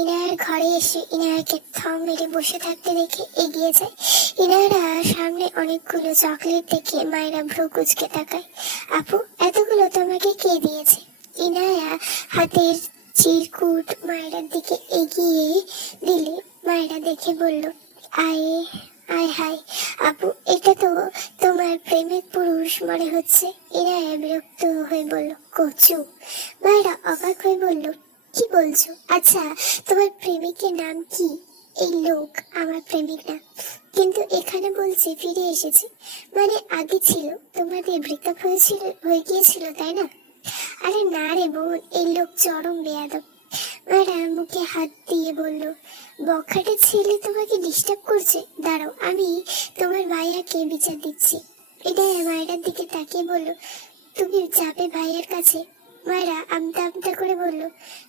ইনায়ার ঘরে এসে ইনায়াকে থম মেরে বসে থাকতে দেখে এগিয়ে যায়। ইনায়ারা সামনে অনেকগুলো চকলেট দেখে মায়েরা ভ্রু কুঁচকে তাকায়। আপু, এতগুলো তোমাকে কে দিয়েছে? ইনায়া হাতের চিরকুট মায়েরার দিকে এগিয়ে দিলে মায়েরা দেখে বলল, আয়ে আয় হাই আপু, এটা তো তোমার প্রেমিক পুরুষ মনে হচ্ছে। ইনায়া বিরক্ত হয়ে বলল, কচু। মায়েরা অবাক হয়ে বলল, কি বলছো? আচ্ছা, তোমার প্রেমিকের নাম কি? এই লোক আমার প্রেমিক না, কিন্তু এখানে বলছে ফিরে এসেছে, মানে আগে ছিল, তোমাদের ব্রেকআপ হয়ে গিয়েছিল তাই না? আরে না রে বোন, এই লোক চরম বেয়াদব। মায়েরা মুখে হাত দিয়ে বলল, বখাটে ছেলে তোমাকে ডিস্টার্ব করছে, দাঁড়াও আমি তোমার ভাইয়াকে বিচার দিচ্ছি। এটা মায়েরার দিকে তাকিয়ে বলল, তুমি যাবে ভাইয়ার কাছে? মায়েরা আমতা আমতা করে বলল,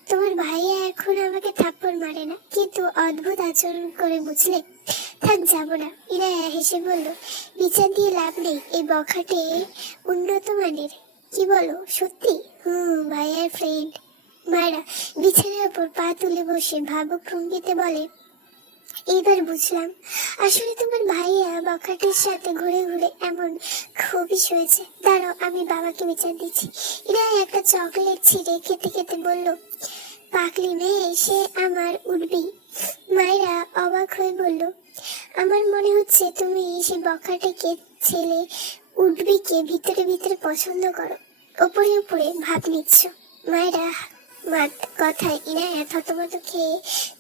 তোমার ভাইয়া এখন আমাকে থাপ্পড় মারে না, কিন্তু অদ্ভুত আচরণ করে, বুঝলে? থাক, যাবো না। ইনায়া হেসে বলল, বিচার দিয়ে লাভ নেই, এই বখাটে উন্নত মানের। কি বলো, সত্যি? ভাইয়ার ফ্রেন্ড। মায়েরা বিছানার উপর পা তুলে বসে ভাবুক ভঙ্গিতে বলে, এইবার বুঝলাম, আসলে তোমার ভাইয়া বখাটের সাথে ঘুরে ঘুরে এমন খবিশ হয়েছে। দাঁড়াও, আমি বাবাকে বিচার দিচ্ছি। এরা একটা চকলেট ছিঁড়ে খেতে খেতে বলল, পাকলি মেয়ে, সে আমার উঠবি। মায়েরা অবাক হয়ে বলল, আমার মনে হচ্ছে তুমি সে বখাটেকে ছেলে উঠবিকে ভিতরে ভিতরে পছন্দ করো, ওপরে ওপরে ভাব নিচ্ছ। মায়েরা কথায় ইনায়া থতমত খেয়ে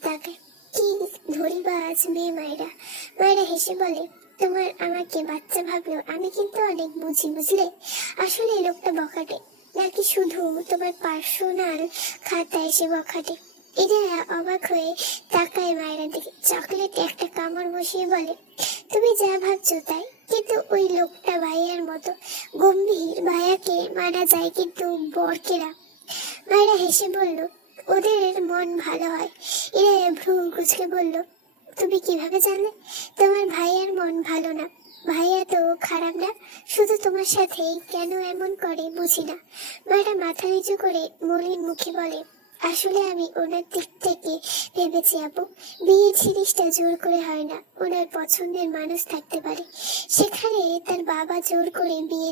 তাকে, কি ধরিবাজ মেয়ে মায়েরা। মায়েরা হেসে বলে, তোমার আমাকে বাচ্চা ভাবলো, আমি কিন্তু অনেক বুঝি, বুঝলে? আসলে লোকটা বখাটে, নাকি শুধু তোমার পার্সোনাল খাতায় সে বখাটে? এটা অবাক হয়ে তাকায় মায়েরা দিকে, চকলেট একটা কামড় বসিয়ে বলে, তুমি যা ভাবছো তাই, কিন্তু ওই লোকটা ভাইয়ার মতো গম্ভীর। ভাইয়াকে মারা যায়, কিন্তু বরকেরা। মায়েরা হেসে বলল, ওদের মন ভালো হয়। এরা ভ্রু কুচকে বলল, তুমি কিভাবে জানলে? তোমার ভাইয়ার মন ভালো না। ভাইয়া তো খারাপ না, শুধু তোমার সাথে কেন এমন করে বুঝি না। মায়েরা মাথা নিচু করে মলিন মুখে বলে, আসলে আমি ওনার দিক থেকে ভেবেছি আপু, বিয়ের জিনিসটা জোর করে হয় না, ওনার পছন্দের মানুষ থাকতে পারে, সেখানে তার বাবা জোর করে বিয়ে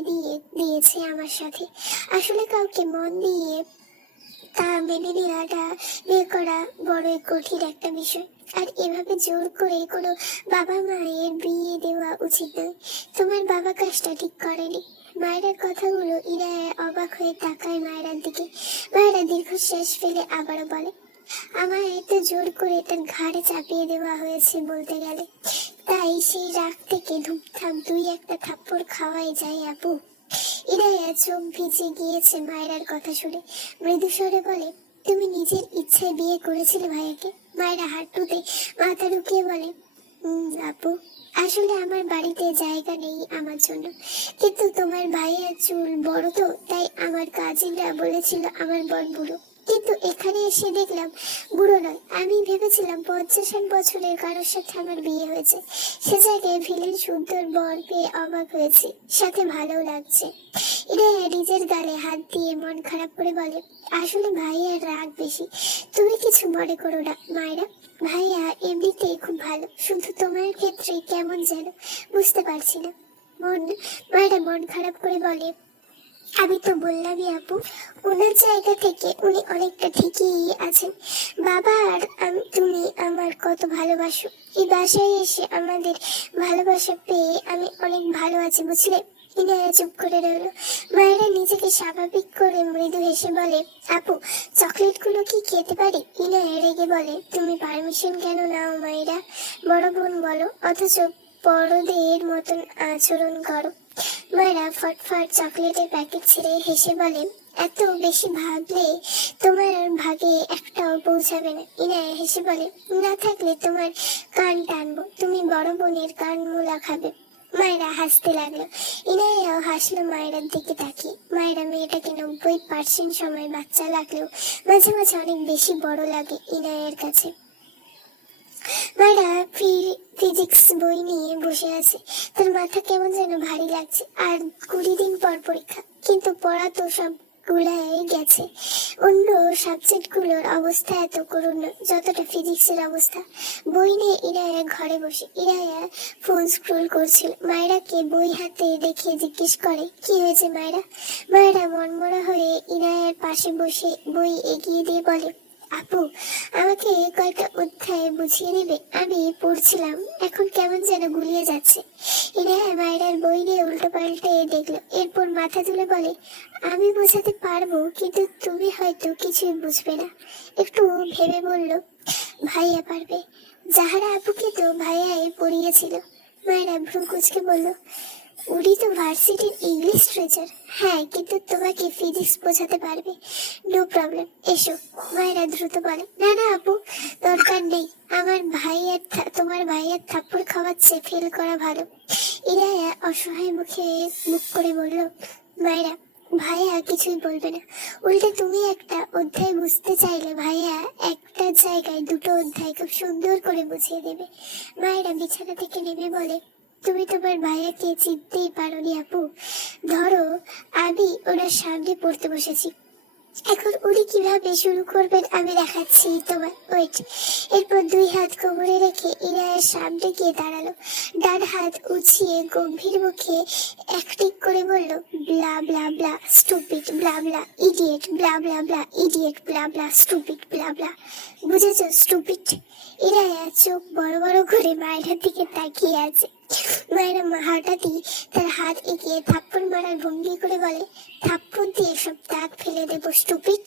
দিয়েছে আমার সাথে। আসলে কাউকে মন দিয়ে তা মেনে নেওয়াটা, বিয়ে করা বড়ই কঠিন একটা বিষয়, আর এভাবে জোর করে কোনো বাবা মায়ের বিয়ে দেওয়া উচিত নয়। তোমার বাবা কাজটা ঠিক করেনি। মায়ের কথাগুলো ইরায় অবাক হয়ে তাকায় মায়ের দিকে। মায়েরা দীর্ঘশ্বাস ফেলে আবারও বলে, আমার এত জোর করে তার ঘাড়ে চাপিয়ে দেওয়া হয়েছে বলতে গেলে, তাই সেই রাগ থেকে ধুপধাপ দুই একটা থাপ্পড় খাওয়াই যায় আপু। ইরায়া চোখ ভিজে গিয়েছে মায়েরার কথা শুনে, মৃদু স্বরে বলে, তুমি নিজের ইচ্ছায় বিয়ে করেছিলে ভাইয়াকে? মায়েরা হাঁটুতে মাথা ঢুকিয়ে বলে, আপু, আসলে আমার বাড়িতে জায়গা নেই আমার জন্য, কিন্তু তোমার ভাইয়ার চুল বড় তো, তাই আমার কাজিনরা বলেছিল আমার বর বুড়ো, কিন্তু এখানে এসে দেখলাম বুড়ো নয়। আমি ভেবেছিলাম 50-60 বছরের কারোর সাথে আমার বিয়ে হয়েছে, সে জায়গায় ভিলেন সুন্দর বর পেয়ে অবাক হয়েছি, সাথে ভালো লাগছে। এটা নিজের গালে হাত দিয়ে মন খারাপ করে বলে, আসলে ভাইয়ার রাগ বেশি, তুমি কিছু মনে করো না মায়েরা, ভাইয়া এমনিতেই খুব ভালো, শুধু তোমার ক্ষেত্রে কেমন যেন বুঝতে পারছি না। মায়েরা মন খারাপ করে বলে, আমি তো বললামই আপু, ওনার জায়গা থেকে উনি অনেকটা ঠিকই আছেন। বাবা আর তুমি আমার কত ভালোবাসো, এই বাসায় এসে আমাদের ভালোবাসা পেয়ে আমি অনেক ভালো আছি, বুঝলে? ইনায়া চুপ করে রইল। মায়েরা নিজেকে স্বাভাবিক করে মৃদু হেসে বলে, আপু, চকলেট গুলো কি খেতে পারি? ইনায়া রেগে বলে, তুমি পারমিশন কেন নাও মায়েরা? বড় বোন বলো, অথচ বড়দের মতন আচরণ করো। মায়েরা ফটফট চকলেটের প্যাকেট ছেড়ে হেসে বলে, এত বেশি ভাবলে তোমার ভাগে একটাও পৌঁছাবে না। ইনায়া হেসে বলে, না থাকলে তোমার কান টানবো, তুমি বড় বোনের কান মূলা খাবে। মায়েরা হাসতে লাগলো। ইনায়াও হাসলো মায়েরার দিকে তাকিয়ে। মায়েরা মেয়েটাকে 90% সময় বাচ্চা লাগলেও মাঝে মাঝে অনেক বেশি বড় লাগে ইনায়ার কাছে। মায়েরা ফিজিক্স বই নিয়ে বসে আছে, তার মাথা কেমন যেন ভারী লাগছে, আর 20 দিন পর পরীক্ষা, কিন্তু পড়া তো সব গুলায় গেছে। অন্য সাবজেক্টগুলোর অবস্থা এত করুণ নয় যতটা ফিজিক্সের অবস্থা। বই নিয়ে ইনায়া ঘরে বসে ইনায়া ফোন স্ক্রোল করছিল। মায়েরাকে বই হাতে রেখে জিজ্ঞেস করে, কি হয়েছে মায়েরা? মায়েরা মনমরা হয়ে ইনায়ার পাশে বসে বই এগিয়ে দিয়ে বলে, আপু, আমাকে কয়েকটা অধ্যায় বুঝিয়ে দিবে? আমি পড়ছিলাম, এখন কেমন যেন গুলিয়ে যাচ্ছে। ইনায়া মায়েরার বই নিয়ে উল্টো পাল্টে দেখলো, এরপর মাথা তুলে বলে, আমি বোঝাতে পারবো, কিন্তু তুমি হয়তো কিছুই বুঝবে না। একটু ভেবে বলল, ভাইয়া পারবে। জাহারা আপুকে তো ভাইয়াই পড়িয়েছিল। মায়েরা ভ্রু কুচকে বলল, উনি তো ভার্সিটির ইংলিশ টিচার। হ্যাঁ, কিন্তু তোমাকে ফিজিক্স বোঝাতে পারবে। নো প্রবলেম, এসো। মায়েরা দ্রুত বলে, না না আপু, দরকার নেই। তোমার ভাইয়ের থাপ্পড় খাওয়াচ্ছে, ফেল করা ভালো। ইরায়া অসহায় মুখ করে বলল, মায়েরা, ভাইয়া কিছুই বলবে না। উল্টে তুমি একটা অধ্যায় বুঝতে চাইলে ভাইয়া একটা জায়গায় দুটো অধ্যায় খুব সুন্দর করে বুঝিয়ে দেবে। মায়েরা বিছানা থেকে নেমে বলে, তুমি তোমার ভাইয়াকে চিনতেই পারোনি আপু। ধরো, আমি ওনার সামনে পড়তে বসেছি, এখন উনি কিভাবে শুরু করবেন আমি দেখাচ্ছি তোমার, ওয়েট। এরপর দুই হাত কোমরে রেখে ইনায়ের সামনে গিয়ে দাঁড়ালো। ডান হাত উঁচিয়ে গম্ভীর মুখে অ্যাক্টিং করে বলল, ব্লা ব্লা ব্লা স্টুপিড, ব্লা ব্লা ইডিয়েট, ব্লা ব্লা ব্লা ইডিয়েট, ব্লা ব্লা স্টুপিড, ব্লা ব্লা। বুঝেছো স্টুপিড? ইনায়া চোখ বড় বড় করে মায়ের দিকে তাকিয়ে আছে। মায়েরা হঠাৎই তার হাত এগিয়ে থাপ্পড় মারার ভঙ্গি করে বলে, থাপ্পড় দিয়ে সব দাগ ফেলে দেবো স্টুপিড।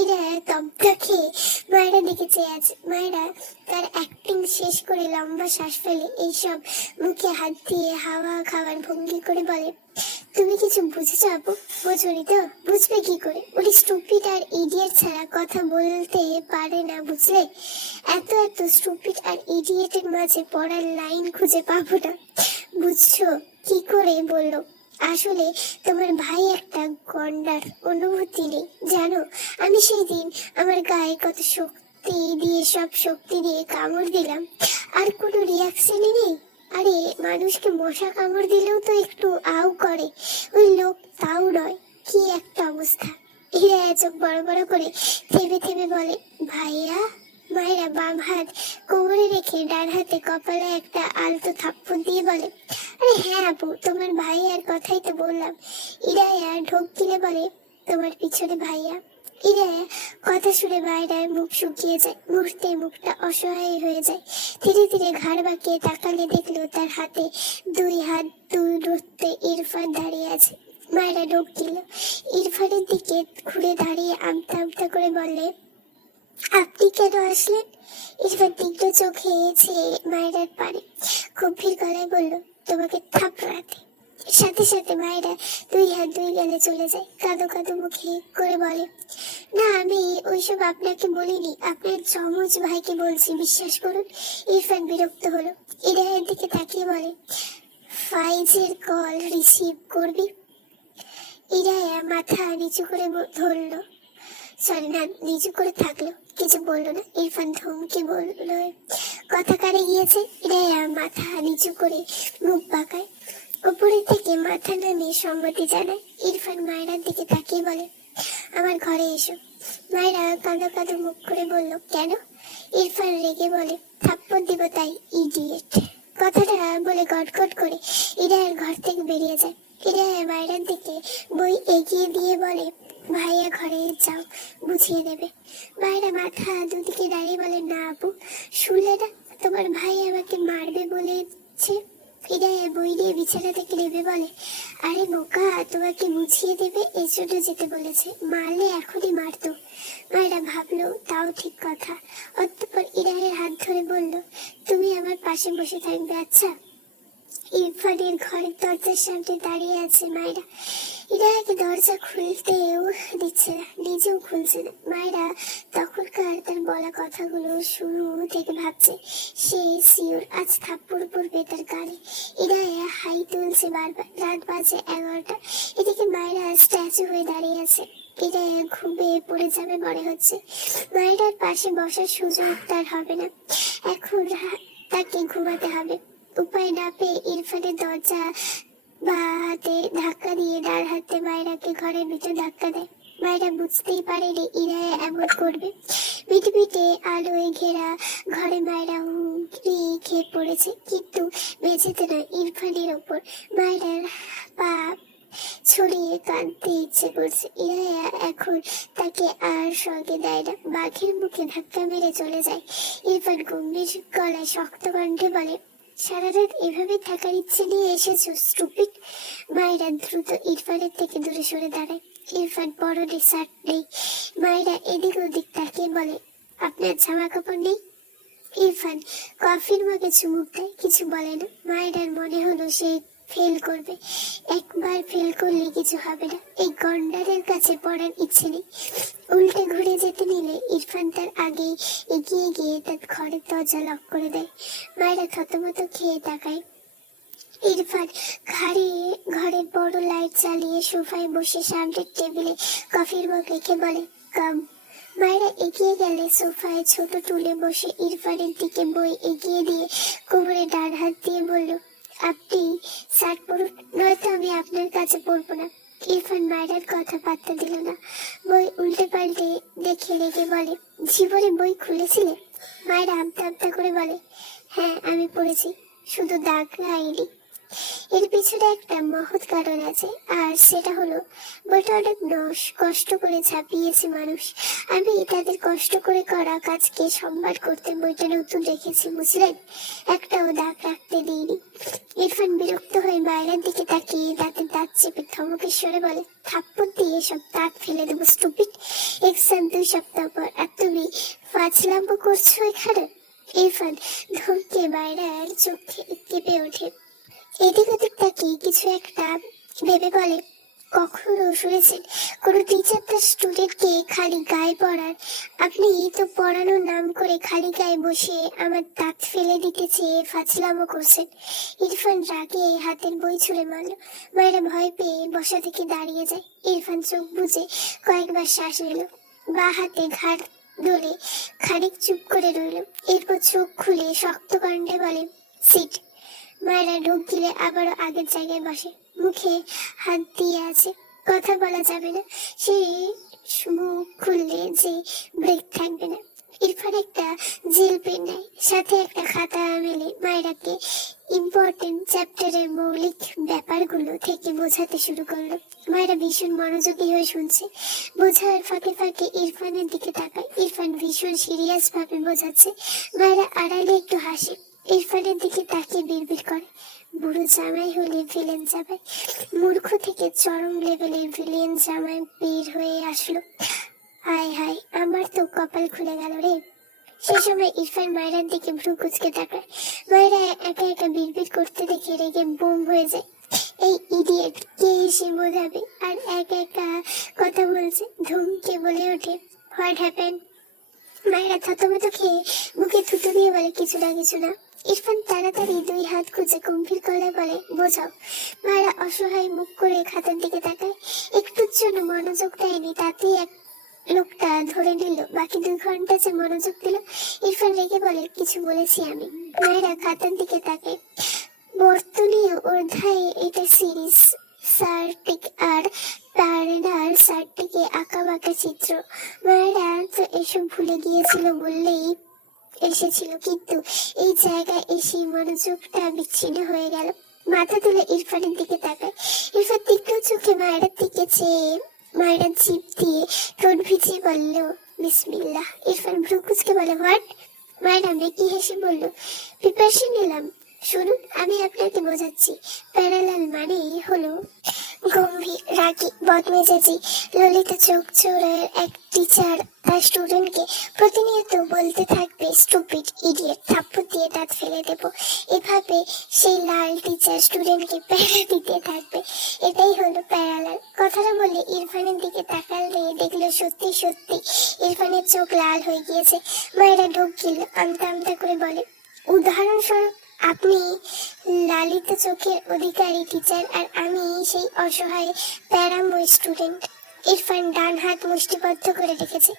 এরা তবকা খেয়ে মায়েরা দিকে চেয়ে আছে। মায়েরা তার অ্যাক্টিং শেষ করে লম্বা শ্বাস ফেলে এইসব মুখে হাত দিয়ে হাওয়া খাওয়ার ভঙ্গি করে বলে, তুমি কিছু বুঝেছো আপু? বোঝনি তো? বুঝবে কি করে? উনি স্টুপিড আর ইডিয়েট ছাড়া কথা বলতে পারে না, বুঝলে? এত এত স্টুপিড আর ইডিয়েটের মাঝে পড়ার লাইন খুঁজে পাবো না, বুঝছো? কি করে বললো, আসলে তোমার ভাই একটা গন্ডার, অনুভূতি নেই জানো? আমি সেই দিন আমার গায়ে কত সব শক্তি দিয়ে কামড় দিলাম, আর কোনো রিয়াকশনই নেই। আরে, মানুষকে মশা কামড় দিলেও তো একটু আউ করে, ওই লোক তাও নয়। কি একটা অবস্থা। হীরা চোখ বড় বড় করে থেমে থেমে বলে, ভাইয়া। মায়েরা বাম হাত কোমরে রেখে ডান হাতে কপালে একটা আলতো থাপ্পড় দিয়ে বলে, আরে হ্যাঁ আপু, তোমার ভাইয়ার কথাই তো বললাম। ইরায়া ঢোক গিলে বলে, তোমার পিছনে ভাইয়া। ইরায়া কথা শুনে মায়েরার মুখ শুকিয়ে যায়, মুহূর্তে মুখটা অসহায় হয়ে যায়। ধীরে ধীরে ঘাড় বাঁকিয়ে তাকালে দেখলো তার হাতে দুই হাত দূরত্বে ইরফান দাঁড়িয়ে আছে। মায়েরা ঢোক দিল। ইরফানের দিকে ঘুরে দাঁড়িয়ে আমতা আমতা করে বললে, আপনি কেন আসলেন? ইরফান তীব্র চোখে ছেয়ে মায়েরার পানে গম্ভীর গলায় বলল, তোমাকে থাপড়াতে। সাথে সাথে মায়েরা দুই হাত দুই গালে চলে যায়। কাঁদো কাঁদো মুখে করে বলে, না, আমি ওইসব আপনাকে বলিনি, আপনার যমজ ভাইকে বলছি, বিশ্বাস করুন। ইরফান বিরক্ত হলো। ইরায়ের দিকে তাকিয়ে বলে, ফাইজের কল রিসিভ করবি? ইরায়া মাথা নিচু করে ধরলো, সরি না, নিচু করে থাকলো, কিছু বললো না। ইরফান ধমকে বলল, কথা কারে গিয়েছে? ইরায়া মাথা নিচু করে মুখ বাঁকায়, উপরের থেকে মাথা নামিয়ে সম্মতি জানায়। ইরফান মায়েরার দিকে তাকিয়ে বলে, আমার ঘরে এসো। মায়েরা কাঁদো কাঁদো মুখ করে বলল, কেন? ইরফান রেগে বলে, থাপ্পড় দিব তাই, ইডিয়েট। কথাটা বলে গটগট করে ইরায়ার ঘর থেকে বেরিয়ে যায়। ইরায়া মায়েরার দিকে বই এগিয়ে দিয়ে বলে, ভাইয়া ঘরে যাও, বুঝিয়ে দেবে। মায়েরা মাথা দুদিকে দাঁড়িয়ে বলে, না আপু, শুনলে না, তোমার ভাই আমাকে মারবে বলেছে। ইরায়া বই নিয়ে বিছানা থেকে নেমে বলে, আরে বোকা, তোমাকে বুঝিয়ে দেবে এই জন্য যেতে বলেছে, মারলে এখনই মারতো। মায়েরা ভাবলো তাও ঠিক কথা। অতঃপর ইরায়ের হাত ধরে বলল, তুমি আমার পাশে বসে থাকবে, আচ্ছা? ইরফানের ঘরের দরজার সামনে দাঁড়িয়ে আছে মায়েরা। ইরায়াকে দরজা খুলতেও দিচ্ছে না, নিজেও খুলছে না। মায়েরা তখনকার তার বলা কথাগুলো শুরু থেকে ভাবছে, সে শিওর আজ থাপ্পড় পড়বে তার গালে। ইরায়া হাই তুলছে বারবার। রাত বাজে 11টা। এদিকে মায়েরা স্ট্যাচু হয়ে দাঁড়িয়ে আছে। ইরায়া ঘুমিয়ে পড়ে যাবে মনে হচ্ছে। মায়েরার পাশে বসার সুযোগ তার হবে না, এখন তাকে ঘুমাতে হবে। উপায় না পেয়ে ইরফানের দরজা বা হাতে ধাক্কা দিয়ে ডান হাতে মায়েরাকে ঘরের ভিতর ধাক্কা দেয়। মায়েরা বুঝতেই পারেনি ইনায়া এমন করবে। মিটমিটে আলোয় ঘেরা ঘরে মায়েরা হুমড়ি খেয়ে পড়েছে, কিন্তু মেঝেতে নয়, ইরফানের ওপর। মায়েরার পা ছড়িয়ে কাঁদতে ইচ্ছে করছে। ইনায়া এখন তাকে আর সঙ্গে দেয় না, বাঘের মুখে ধাক্কা মেরে চলে যায়। ইরফান গম্ভীর গলায় শক্ত কণ্ঠে বলে, সারা রাত এভাবে থাকার ইচ্ছে নিয়ে এসেছো স্টুপিড। মায়েরা দ্রুত ইরফানের থেকে দূরে সরে দাঁড়ায়। ইরফান পরনে শার্ট নেই। মায়েরা এদিক ওদিক তাকিয়ে বলে, আপনার জামা কাপড় নেই? ইরফান কফির মগে চুমুক দেয়, কিছু বলে না। মায়েরার মনে হলো সে ফেল করবে। একবার ফেল করলে কিছু হবে না, এই গন্ডারের কাছে পড়ার ইচ্ছে নেই। উল্টে ঘুরে যেতে নিলে ইরফান তার আগেই এগিয়ে গিয়ে তার ঘরের দরজা লক করে দেয়। মায়েরা থতমত খেয়ে তাকায়। ইরফান ঘরের বড় লাইট চালিয়ে সোফায় বসে সামনের টেবিলে কফির মগ রেখে বলে, কাম। মায়েরা এগিয়ে গেলে সোফায় ছোট টুলে বসে ইরফানের দিকে বই এগিয়ে দিয়ে কোমরে ডান হাত দিয়ে বলল, আপনি শার্ট পরুন, নয়তো আমি আপনার কাছে পড়বো না। ইরফান মায়েরার কথা পাত্তা দিল না। বই উল্টে পাল্টে দেখে রেগে বলে, জীবনে বই খুলেছিলে? মায়েরা আমতা আমতা করে বলে, হ্যাঁ আমি পড়েছি, শুধু দাগ লাইনি। এর পিছনে একটা মহৎ কারণ আছে, আর সেটা হলো বইটা অনেক কষ্ট করে ছাপিয়েছে মানুষ। আমি তাদের কষ্ট করে করা কাজকে সম্মান করতে বইটা নতুন রেখেছি, বুঝলেন? একটাও দাগ রাখতে দিইনি। ইরফান বিরক্ত হয়ে মায়ের দিকে তাকিয়ে দাঁতে দাঁত চেপে ধমকের স্বরে বলে, থাপ্পড় দিয়ে সব দাঁত ফেলে দেবো স্টুপিড। এক্সাম 2 সপ্তাহ পর, আর তুমি ফাজলামো করছো এখানে। ইরফান ধমকে মায়ের চোখ কেঁপে ওঠে। এদিক ওদিক তাকিয়ে কিছু একটা ভেবে বলে, কখনো শুনেছেন কোনো টিচার তার স্টুডেন্টকে খালি গায়ে পড়ার? আপনি তো পড়ানোর নাম করে খালি গায়ে বসে আমার দাঁত ফেলে দিতে চেয়ে ফাজলামো করছেন। ইরফান রাগে হাতের বই ছুঁড়ে মারল। মায়েরা ভয় পেয়ে বসা থেকে দাঁড়িয়ে যায়। ইরফান চোখ বুজে কয়েকবার শ্বাস নিল, বা হাতে ঘাড় দোলে খানিক চুপ করে রইল। এরপর চোখ খুলে শক্ত কণ্ঠে বলে, সিট। মায়েরা ঢোক গিলে আবারও আগের জায়গায় বসে, মুখে হাত দিয়ে আছে, কথা বলা যাবে না। সে মুখ খুললে যে ব্রেক থাকবে না। ইরফান একটা জেল পেন নেয়, সাথে একটা খাতা মেলে মায়েরাকে ইম্পর্টেন্ট চ্যাপ্টারের মৌলিক ব্যাপারগুলো থেকে বোঝাতে শুরু করলো। মায়েরা ভীষণ মনোযোগী হয়ে শুনছে। বোঝার ফাঁকে ফাঁকে ইরফানের দিকে তাকায়। ইরফান ভীষণ সিরিয়াস ভাবে বোঝাচ্ছে। মায়েরা আড়ালে একটু হাসে, ইরফানের দিকে তাকিয়ে বিড়বিড় করে, বুড়ো জামাই হলে ভিলেন জামাই, মূর্খ থেকে চরম লেভেলের ভিলেন জামাই বের হয়ে আসলো। হায় হায়, আমার তো কপাল খুলে গেল রে। সে সময় ইরফান মায়েরার দিকে ভ্রু কুচকে তাকায়। মায়েরা একা একা বিড়বিড় করতে দেখে রেগে বোম হয়ে যায়। এই ইডিয়েট কে এসে বোঝাবে, আর একা একা কথা বলছে। ধুমকে বলে ওঠে, হোয়াট হ্যাপেন? মায়েরা থতমত খেয়ে বুকে থুতু দিয়ে বলে, কিছু না কিছু না। ইরফান তাড়াতাড়ি 2 হাত খুঁজে গম্ভীর গলায় বলে, বোঝাও। মায়েরা অসহায় মুখ করে খাতার দিকে তাকায়। একটুর জন্য মনোযোগ দেয়নি, তাতেই এক লোকটা ধরে নিল। বাকি 2 ঘন্টা যে মনোযোগ দিল। ইরফান রেগে বলে, কিছু বলেছি আমি? মায়েরা খাতার দিকে তাকায়। বর্তনীয় অধ্যায়ে এটা সিরিজ সার্টিক আর প্যারেনার সার্টিকে আঁকা বাঁকা চিত্র। মায়েরা তো এসব ভুলে গিয়েছিল বললেই এসেছিল, কিন্তু এই জায়গায় এসে মনোযোগটা বিচ্ছিন্ন হয়ে গেল। মাথা তুলে ইরফানের দিকে তাকায়। ইরফান তীক্ষ্ণ চোখে মায়ের দিকে চেয়ে মায়ের জিভ দিয়ে ঠোঁট ভিজিয়ে বলল, বিসমিল্লাহ। ইরফান ভ্রু কুঁচকে বলে, হোয়াট? মায়েরা মেকি হেসে বলল, প্রিপারেশন নিলাম। শুনুন, আমি আপনাকে বোঝাচ্ছি। প্যারালাল মানে হলো গম্ভীর, রাগী, বদমেজাজি, ললিত চোখ চোরের এক টিচার তার স্টুডেন্টকে প্রতিনিয়ত বলতে থাকবে, স্টুপিড, ইডিয়েট, থাপ্পড় দিয়ে দাঁত ফেলে দেব। এভাবে সেই লাল টিচার স্টুডেন্টকে প্যারা দিতে থাকবে। এটাই হলো প্যারালাল। কথাটা বলে ইরফানের দিকে তাকালে দেখলো সত্যি সত্যি ইরফানের চোখ লাল হয়ে গিয়েছে। মায়েরা ঢোক গিল, আমতা আমতা করে বলে, উদাহরণস্বরূপ আপনি লালিত চোখের অধিকারী টিচার, আর আমি সেই অসহায় প্যারাময় স্টুডেন্ট। ইরফান ডান হাত মুষ্টিবদ্ধ করে রেখেছে,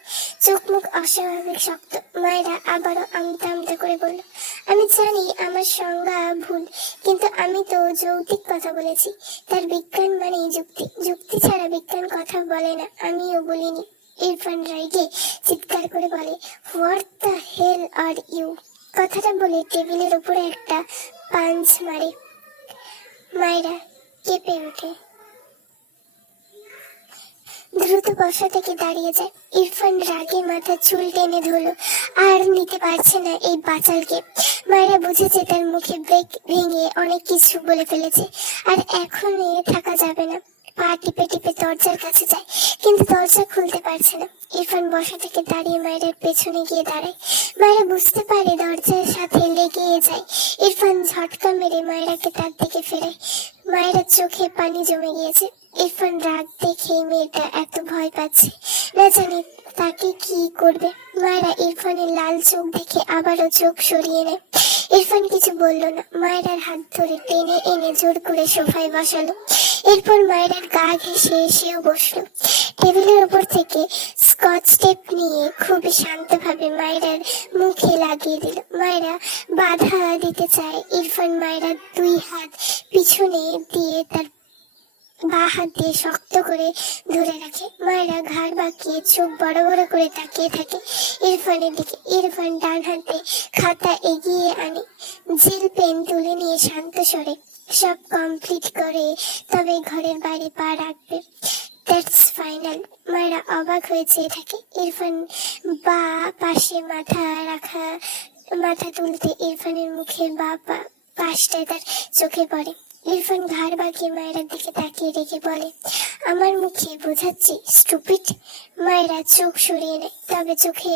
চোখ মুখ অস্বাভাবিক শক্ত। মায়েরা আবারও আমতা আমতা করে বলল, আমি জানি আমার সংজ্ঞা ভুল, কিন্তু আমি তো যৌক্তিক কথা বলেছি। তার বিজ্ঞান মানেই যুক্তি, যুক্তি ছাড়া বিজ্ঞান কথা বলে না। আমিও বলিনি। ইরফান রাগে চিৎকার করে বলে, what the hell are you. কথাটা বলে টেবিলের উপরে একটা পাঞ্চ মারে। মায়েরা কেঁপে ওঠে, দ্রুত বসা থেকে দাঁড়িয়ে যায়। ইরফান রাগে মাথা চুল টেনে ধরলো, আর নিতে পারছে না এই বাচালকে। মায়েরা বুঝেছে তার মুখে ব্রেক ভেঙে অনেক কিছু বলে ফেলেছে, আর এখন থাকা যাবে না। পা টিপে টিপে দরজার কাছে যায়, কিন্তু দরজা খুলতে পারছে না। ইরফান বসা থেকে দাঁড়িয়ে মায়ের পেছনে গিয়ে দাঁড়ায়। মায়েরা বুঝতে পারে দরজার সাথে লেগে যায়। ইরফান ঝটকা মেরে মায়েরাকে তার দিকে ফেরায়। মায়েরা চোখে পানি জমে গিয়েছে। ইরফান রাগ দেখে মেয়েটা এত ভয় পাচ্ছে, না জানি তাকে কি করবে। মায়েরা ইরফানের লাল চোখ দেখে আবারও চোখ সরিয়ে নেয়। ইরফান কিছু বলল না। মায়েরার হাত ধরে টেনে এনে জোর করে সোফায় বসালো। এরপর মায়েরার গা ঘেঁষে এসেও বসলো। টেবিলের উপর থেকে স্কচ টেপ নিয়ে খুবই শান্তভাবে মায়েরার মুখে লাগিয়ে দিল। মায়েরা বাধা দিতে চায়। ইরফান মায়েরার দুই হাত পিছনে দিয়ে তার বাঁ হাত দিয়ে শক্ত করে ধরে রাখে। মায়েরা ঘাড় বাঁকিয়ে চোখ বড় বড় করে তাকিয়ে থাকে ইরফানের দিকে। ইরফান ডান হাতে খাতা এগিয়ে আনে, জেল পেন তুলে নিয়ে শান্ত স্বরে, সব কমপ্লিট করে তবে ঘরের বাইরে পা রাখবে। That's final. মায়েরা অবাক হয়ে চেয়ে থাকে। ইরফান বা পাশে মাথা তুলতে ইরফানের মুখে বা পাশটায় তার চোখে পড়ে। ইরফান ঘাড় বাঁকিয়ে মায়েরার দিকে তাকিয়ে রেখে বলে, আমার মুখে বোঝাচ্ছি স্টুপিড। মায়েরা চোখ সরিয়ে নেয়, তবে চোখে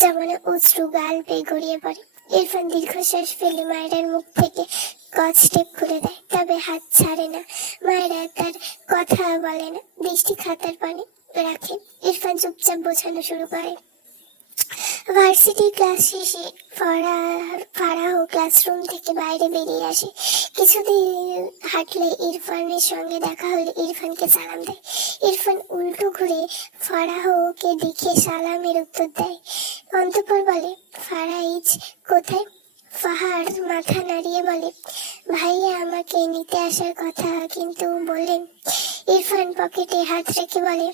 যেমন অশ্রু গাল বেয়ে গড়িয়ে পড়ে। ইরফান দীর্ঘশ্বাস ফেলে মায়েরার মুখ থেকে স্কচ টেপ খুলে দেয়, তবে হাত ছাড়ে না। মায়েরা তার কথা বলে না, দৃষ্টি খাতার পানে রাখে। ইরফান চুপচাপ বোঝানো শুরু করে। ভার্সিটি ক্লাস শেষে ফারাহ ক্লাসরুম থেকে বাইরে বেরিয়ে আসে। কিছুদিন হাঁটলে ইরফানের সঙ্গে দেখা হলে ইরফানকে সালাম দেয়। ইরফান উল্টো ঘুরে ফারাহকে দেখে সালামের উত্তর দেয়। অন্তঃপর বলে, ফারাইজ কোথায়? ফাহার মাথা নাড়িয়ে বলে, ভাইয়া আমাকে নিতে আসার কথা কিন্তু বললেন। ইরফান পকেটে হাত রেখে বলে,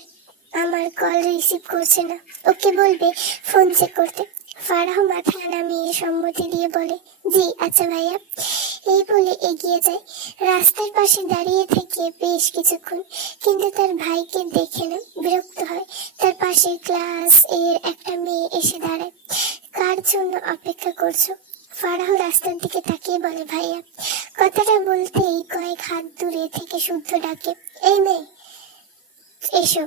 আমার কল রিসিভ করছে না, ওকে বলবে ফোন চেক করতে। ফারাহ মাথা নামিয়ে সম্মতি দিয়ে বলে, জি আচ্ছা ভাইয়া। এই বলে এগিয়ে যায়। রাস্তার পাশে দাঁড়িয়ে থেকে বেশ কিছুক্ষণ, কিন্তু তার ভাইকে দেখে না, বিরক্ত হয়। তার পাশে ক্লাস এর একটা মেয়ে এসে দাঁড়ায়। কার জন্য অপেক্ষা করছো? ফারাহ রাস্তার দিকে তাকিয়ে বলে, ভাইয়া। কথাটা বলতেই কয়েক হাত দূরে থেকে শুদ্ধ ডাকে, এই মেয়ে এসো।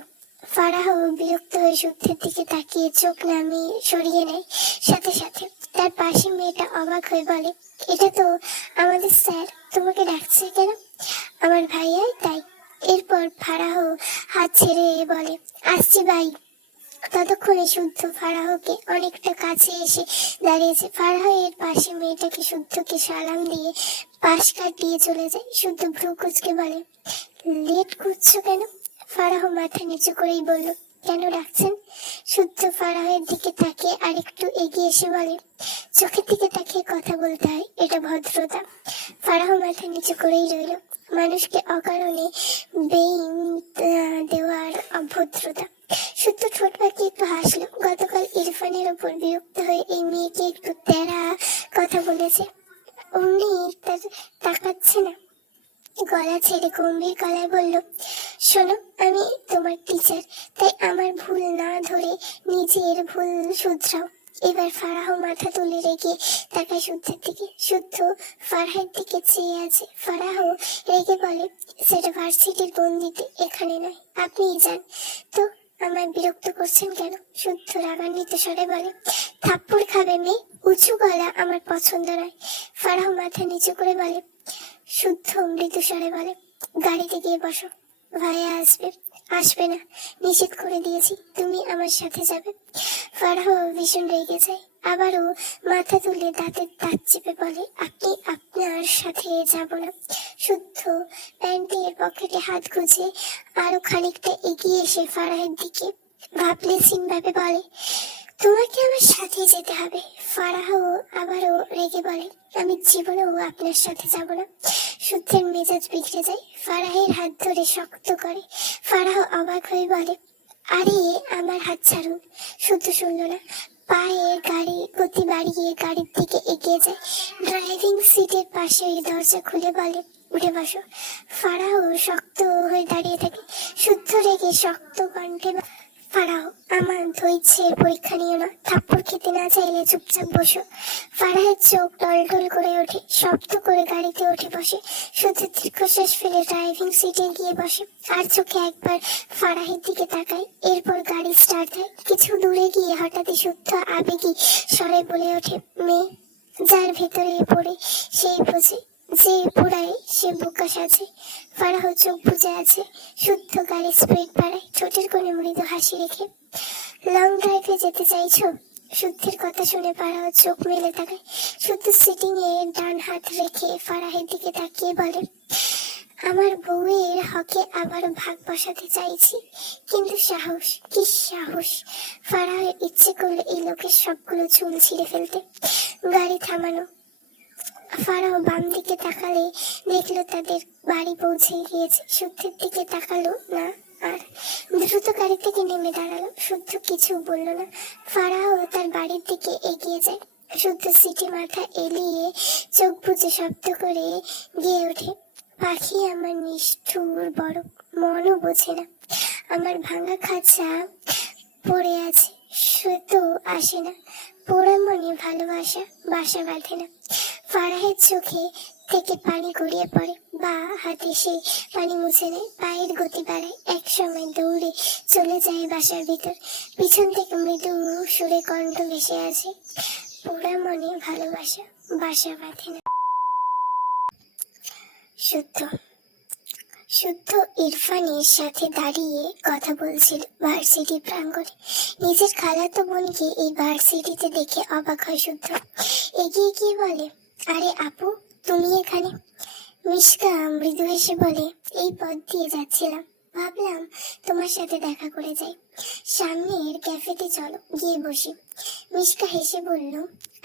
ফারাহ বিরক্ত হয়ে শুদ্ধের দিকে তাকিয়ে চোখ নামিয়ে সরিয়ে নেয়। সাথে সাথে তার পাশে মেয়েটা অবাক হয়ে বলে, এটা তো আমাদের স্যার, তোমাকে ডাকছে কেন? আমার ভাইয়াই তাই। এরপর ফারাহ হাত ছেড়ে বলে, আসছি ভাই। ততক্ষণে শুদ্ধ ফারাহকে অনেকটা কাছে এসে দাঁড়িয়েছে। ফারাহের পাশে মেয়েটাকে শুদ্ধকে সালাম দিয়ে পাশ কাটিয়ে চলে যায়। শুদ্ধ ভ্রু কুঁচকে বলে, লেট করছো কেন? ফারাহ মাথা নিচু করেই বলল, কেন ডাকছেন? শুদ্ধ ফারাহের দিকে তাকিয়ে আরেকটু এগিয়ে এসে বলে, চোখের দিকে তাকিয়ে কথা বলতে হয়, এটা ভদ্রতা। ফারাহ মাথা নিচু করেই রইল। মানুষকে অকারণে বেইন দেওয়ার অভদ্রতা। শুদ্ধ ঠোঁট বাঁকিয়ে একটু হাসলো। গতকাল ইরফানের ওপর বিরক্ত হয়ে এই মেয়েকে একটু তেড়া কথা বলেছে, অমনি তার তাকাচ্ছে না। গলা ছেড়ে গম্ভীর গলায় বলল, শোনো, আমি তোমার টিচার, তাই আমার ভুল না ধরে নিজের ভুল শুধরাও। এবার ফারাহ মাথা তুলে রেখে তাকায় শুদ্ধের দিকে। শুদ্ধ ফারাহের দিকে চেয়ে আছে। ফারাহ রেগে বলে, সেটা ভার্সিটির বন্দিতে, এখানে নয়, আপনিই যান তো। আমায় বিরক্ত করছেন কেন? শুদ্ধ রাগান্বিত স্বরে বলে, থাপ্পড় খাবে মেয়ে, উঁচু গলা আমার পছন্দ নয়। ফারাহ মাথা নিচু করে বলে। শুদ্ধ মৃদু স্বরে বলে, গাড়িতে গিয়ে বসো, ভাইয়া আসবে। আসবে না, নিষেধ করে দিয়েছি, তুমি আমার সাথে যাবে। ফারাহ ভীষণ রেগে যায়। আবারও মাথা তুলে দাঁতের দাঁত চেপে বলে, আপনি আপনার সাথে যাব না। শুদ্ধ প্যান্টের পকেটে হাত গুজে আরো খানিকটা এগিয়ে এসে ফারাহের দিকে ভাবলেসীন ভাবে বলে, তোমাকে আমার সাথে যেতে হবে। ফারাহ আবারও রেগে বলে, আমি জীবনেও আপনার সাথে যাব না। শুদ্ধের মেজাজ বিগড়ে যায়, ফারাহের হাত ধরে শক্ত করে। ফারাহ অবাক হয়ে বলে, আরে আমার হাত ছাড়ুন। শুদ্ধ শুনল না, পায়ে গাড়ি গতি বাড়িয়ে গাড়ির দিকে এগিয়ে যায়। ড্রাইভিং সিটের পাশে দরজা খুলে বলে, উঠে বসো। ফারাহ শক্ত হয়ে দাঁড়িয়ে থাকে। শুদ্ধ রেগে শক্ত কণ্ঠে, ফারাহ আমার ধৈর্যের পরীক্ষা নিও না, থাপ্পড় খেতে না চাইলে চুপচাপ বসো। ফারাহের চোখ টলটল করে ওঠে, শব্দ করে গাড়িতে উঠে বসে। শুদ্ধ দীর্ঘশ্বাস ফেলে ড্রাইভিং সিটে গিয়ে বসে, আর চোখে একবার ফারাহের দিকে তাকায়। এরপর গাড়ি স্টার্ট হয়। কিছু দূরে গিয়ে হঠাৎই শুদ্ধ আবেগী স্বরে বলে ওঠে, মেয়ে যার ভেতরে পড়ে সেই বোঝে, যে পোড়ায় সে বোকা সাজে। ফারাহ চোখ বুজে আছে। শুদ্ধ গাড়ি স্পিড বাড়ায়, ঠোঁটের কোণে মৃদু হাসি রেখে, লং ড্রাইভে যেতে চাইছো? শুদ্ধের কথা শুনে ফারাহ চোখ মেলে তাকায়। শুদ্ধ সিটিং এ ডান হাত রেখে ফারাহের দিকে তাকিয়ে বলে, আমার বউয়ের হকে আবার ভাগ বসাতে চাইছি, কিন্তু সাহস, কি সাহস! ফারাহের ইচ্ছে করলো এই লোকের সবগুলো চুল ছিঁড়ে ফেলতে। গাড়ি থামানো। ফারাহ বাম দিকে তাকালে দেখলো তাদের বাড়ি পৌঁছে গিয়েছে। শুদ্ধের দিকে তাকালো না আর, দ্রুত গাড়ি থেকে নেমে দাঁড়ালো। শুদ্ধ কিছু বলল না। ফারাহ তার বাড়ির দিকে এগিয়ে যায়। শুদ্ধ সিটি মাথা এলিয়ে চোখ বুজে শব্দ করে গিয়ে ওঠে, পাখি আমার নিষ্ঠুর বড়, মনও বোঝে না। আমার ভাঙা খাঁচা পড়ে আছে, সে তো আসে না। পোড়া মনে ভালোবাসা বাসা বাঁধে না। ফারাহের চোখে থেকে পানি গড়িয়ে পড়ে, বা হাতে সে পানি মুছে নেয়। পায়ের গতি বাড়ায়, এক সময় দৌড়ে চলে যায় বাসার ভিতর। পিছন থেকে মৃদু সুরে কণ্ঠ ভেসে আছে, পোড়া মনে ভালোবাসা বাসা বাঁধে না। শুদ্ধ শুদ্ধ ইরফানের সাথে দাঁড়িয়ে কথা বলছিল ভার্সিটি প্রাঙ্গণে। নিজের খালাতো বোনকে এই ভার্সিটিতে দেখে অবাক হয় শুদ্ধ। এগিয়ে গিয়ে বলে, আরে আপু, তুমি এখানে? মিশকা মৃদু হেসে বলে, এই পথ দিয়ে যাচ্ছিলাম, ভাবলাম তোমার সাথে দেখা করে যাই। সামনের ক্যাফেতে চলো, গিয়ে বসি। মিশকা হেসে বলল,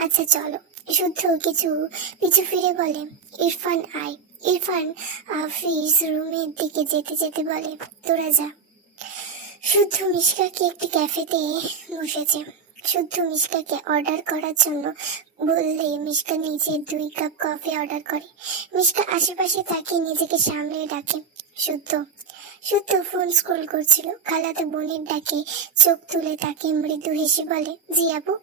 আচ্ছা চলো। শুদ্ধ কিছু পিছু ফিরে বলে, ইরফান আয়। ইরফান অফিস রুমের দিকে যেতে যেতে বলে, তোরা যা। শুদ্ধ মিশকাকে একটি ক্যাফেতে বসেছে। শুদ্ধ মিশকাকে অর্ডার করার জন্য বললে মিশকা নিজে 2 কাপ কফি অর্ডার করে। মিশকা আশেপাশে তাকিয়ে নিজেকে সামলে ডাকে, শুদ্ধ। শুদ্ধ ফোন স্ক্রল করছিল। খালাতো বোনের ডাকে চোখ তুলে তাকে মৃদু হেসে বলে, জি আপু।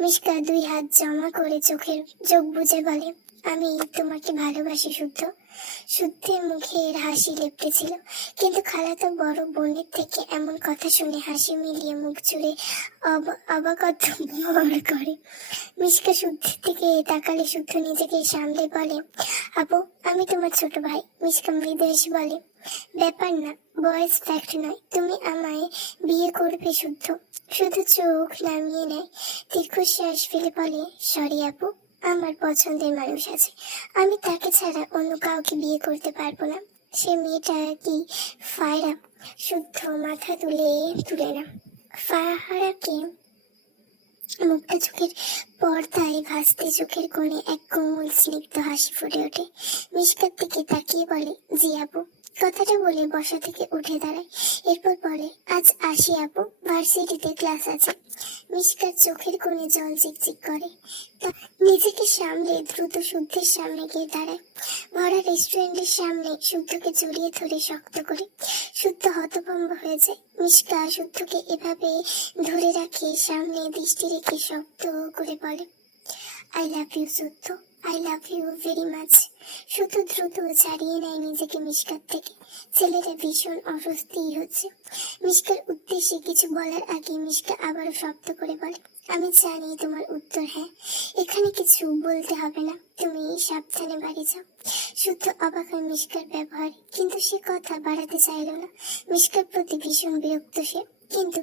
মিশকা 2 হাত জমা করে চোখ বুজে বলে, আমি তোমাকে ভালোবাসি শুদ্ধ। শুদ্ধের মুখের হাসি লেপ্টে ছিল, কিন্তু খালাতো বড় বোনের থেকে এমন কথা শুনে হাসি মিলিয়ে মুখ জুড়ে অবাকত ভর করে। মিশকা শুদ্ধের দিকে তাকালে শুদ্ধ নিজেকে সামলে বলে, আপু আমি তোমার ছোট ভাই। মিশকা মৃদু হেসে বলে, ব্যাপার না, বয়েজ ফ্যাক্ট নয়, তুমি আমায় বিয়ে করবে শুদ্ধ। শুধু চোখ নামিয়ে নেয়, দীর্ঘশ্বাস ফেলে বলে, সরি আপু, আমার পছন্দের মানুষ আছে, আমি তাকে ছাড়া অন্য কাউকে বিয়ে করতে পারবো না। সে মেয়েটা কি ফায়রা? শুদ্ধ মাথা তুলে না। ফাহারাকে মুক্তা চোখের পর্দায় ভাসতে চোখের কোণে এক কোমল স্নিগ্ধ হাসি ফুটে ওঠে। মিশকার দিকে তাকিয়ে বলে, জি আপু। কথাটা বলে বসা থেকে উঠে দাঁড়ায়। এরপর বলে, আজ আসি আপু, ভার্সিটিতে ক্লাস আছে। মিশকার চোখের কোণে জল চিকচিক করে। নিজেকে সামলে দ্রুত শুদ্ধের সামনে গিয়ে দাঁড়ায়। ভরা রেস্টুরেন্টের সামনে শুদ্ধকে জড়িয়ে ধরে শক্ত করে। শুদ্ধ হতভম্ব হয়ে যায়। মিশকা শুদ্ধকে এভাবে ধরে রাখে, সামনে দৃষ্টি রেখে শক্ত করে বলে, I love you Shuddha, I love you very much. Shuddha দ্রুত ছাড়িয়ে নেয় নিজেকে মিশকার থেকে। ছেলেটা ভীষণ অস্বস্তি হচ্ছে। মিশকার উদ্দেশ্যে কিছু বলার আগে মিশকা আবারও শব্দ করে বলে, আমি জানি তোমার উত্তর হ্যাঁ, এখানে কিছু বলতে হবে না, তুমি সাবধানে বাড়ি যাও। শুদ্ধ অবাক হয় মিশকার ব্যবহার, কিন্তু সে কথা বাড়াতে চাইল না। মিশকার প্রতি ভীষণ বিরক্ত সে, কিন্তু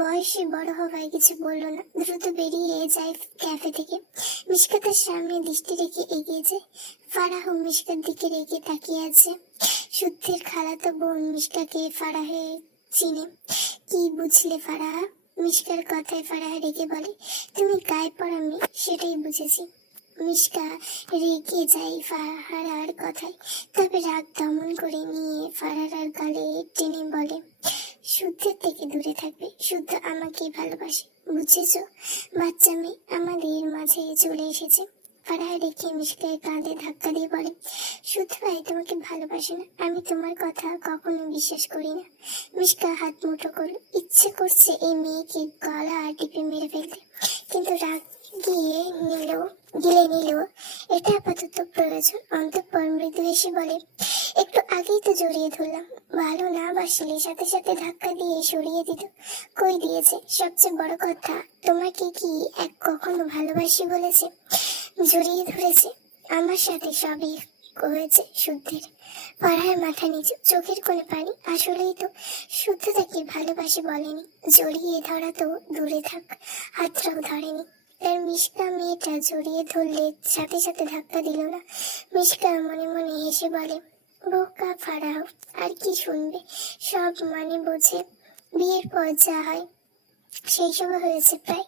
বয়সে বড় হওয়ায় কিছু বলল না। দ্রুত বেরিয়ে যায় ক্যাফে থেকে। মিশকা তার সামনে দৃষ্টি রেখে এগিয়ে যায়। ফারাহ মিশকার দিকে রেখে তাকিয়ে আছে। শুদ্ধের খালাতো বোন মিশকাকে ফারাহে চিনে। কি বুঝলে ফারাহা? মিশকার কথায় ফারাহা রেগে বলে, তুমি গায়ে পড়া মেয়ে, সেটাই বুঝেছি। মিশকা রেগে যায় ফারাহার কথায়, তবে রাগ দমন করে নিয়ে ফারাহার গালে টেনে বলে, শুদ্ধের থেকে দূরে থাকবে, শুদ্ধ আমাকেই ভালোবাসে, বুঝেছ? বাচ্চা মেয়ে আমাদের মাঝে চলে এসেছে। ফারাহা রেখে মিশকার কাঁধে ধাক্কা দিয়ে বলে, শুদ্ধ ভাই তোমাকে ভালোবাসে না, আমি তোমার কথা কখনো বিশ্বাস করি না। মিশকা হাত মুঠো করলো, ইচ্ছে করছে এই মেয়েকে গলা টিপে মেরে ফেলতে, কিন্তু রাগ গিলে নিল, এটা আপাতত প্রয়োজন। অন্তঃপর মৃদু হেসে বলে, একটু আগেই তো জড়িয়ে ধরলাম, ভালো না বাসলে সাথে সাথে ধাক্কা দিয়ে সরিয়ে দিত। কই দিয়েছে? সবচেয়ে বড় কথা, তোমাকে কি এক কখনো ভালোবাসি বলেছে? জড়িয়ে ধরেছে। আমার সাথে সবই হয়েছে শুদ্ধের। পাড়ায় মাথা নিচু, চোখের কোণে পানি। আসলেই তো শুদ্ধ তাকে ভালোবাসি বলেনি, জড়িয়ে ধরা তো দূরে থাক, হাতটাও ধরেনি। তার মিশকা মেয়েটা জড়িয়ে ধরলে সাথে সাথে ধাক্কা দিল না। মিশকা মনে মনে হেসে বলে, বোকা ফারাও, আর কি শুনবে, সব মানে বোঝে। বিয়ের পর যা হয় সেই সব হয়েছে প্রায়।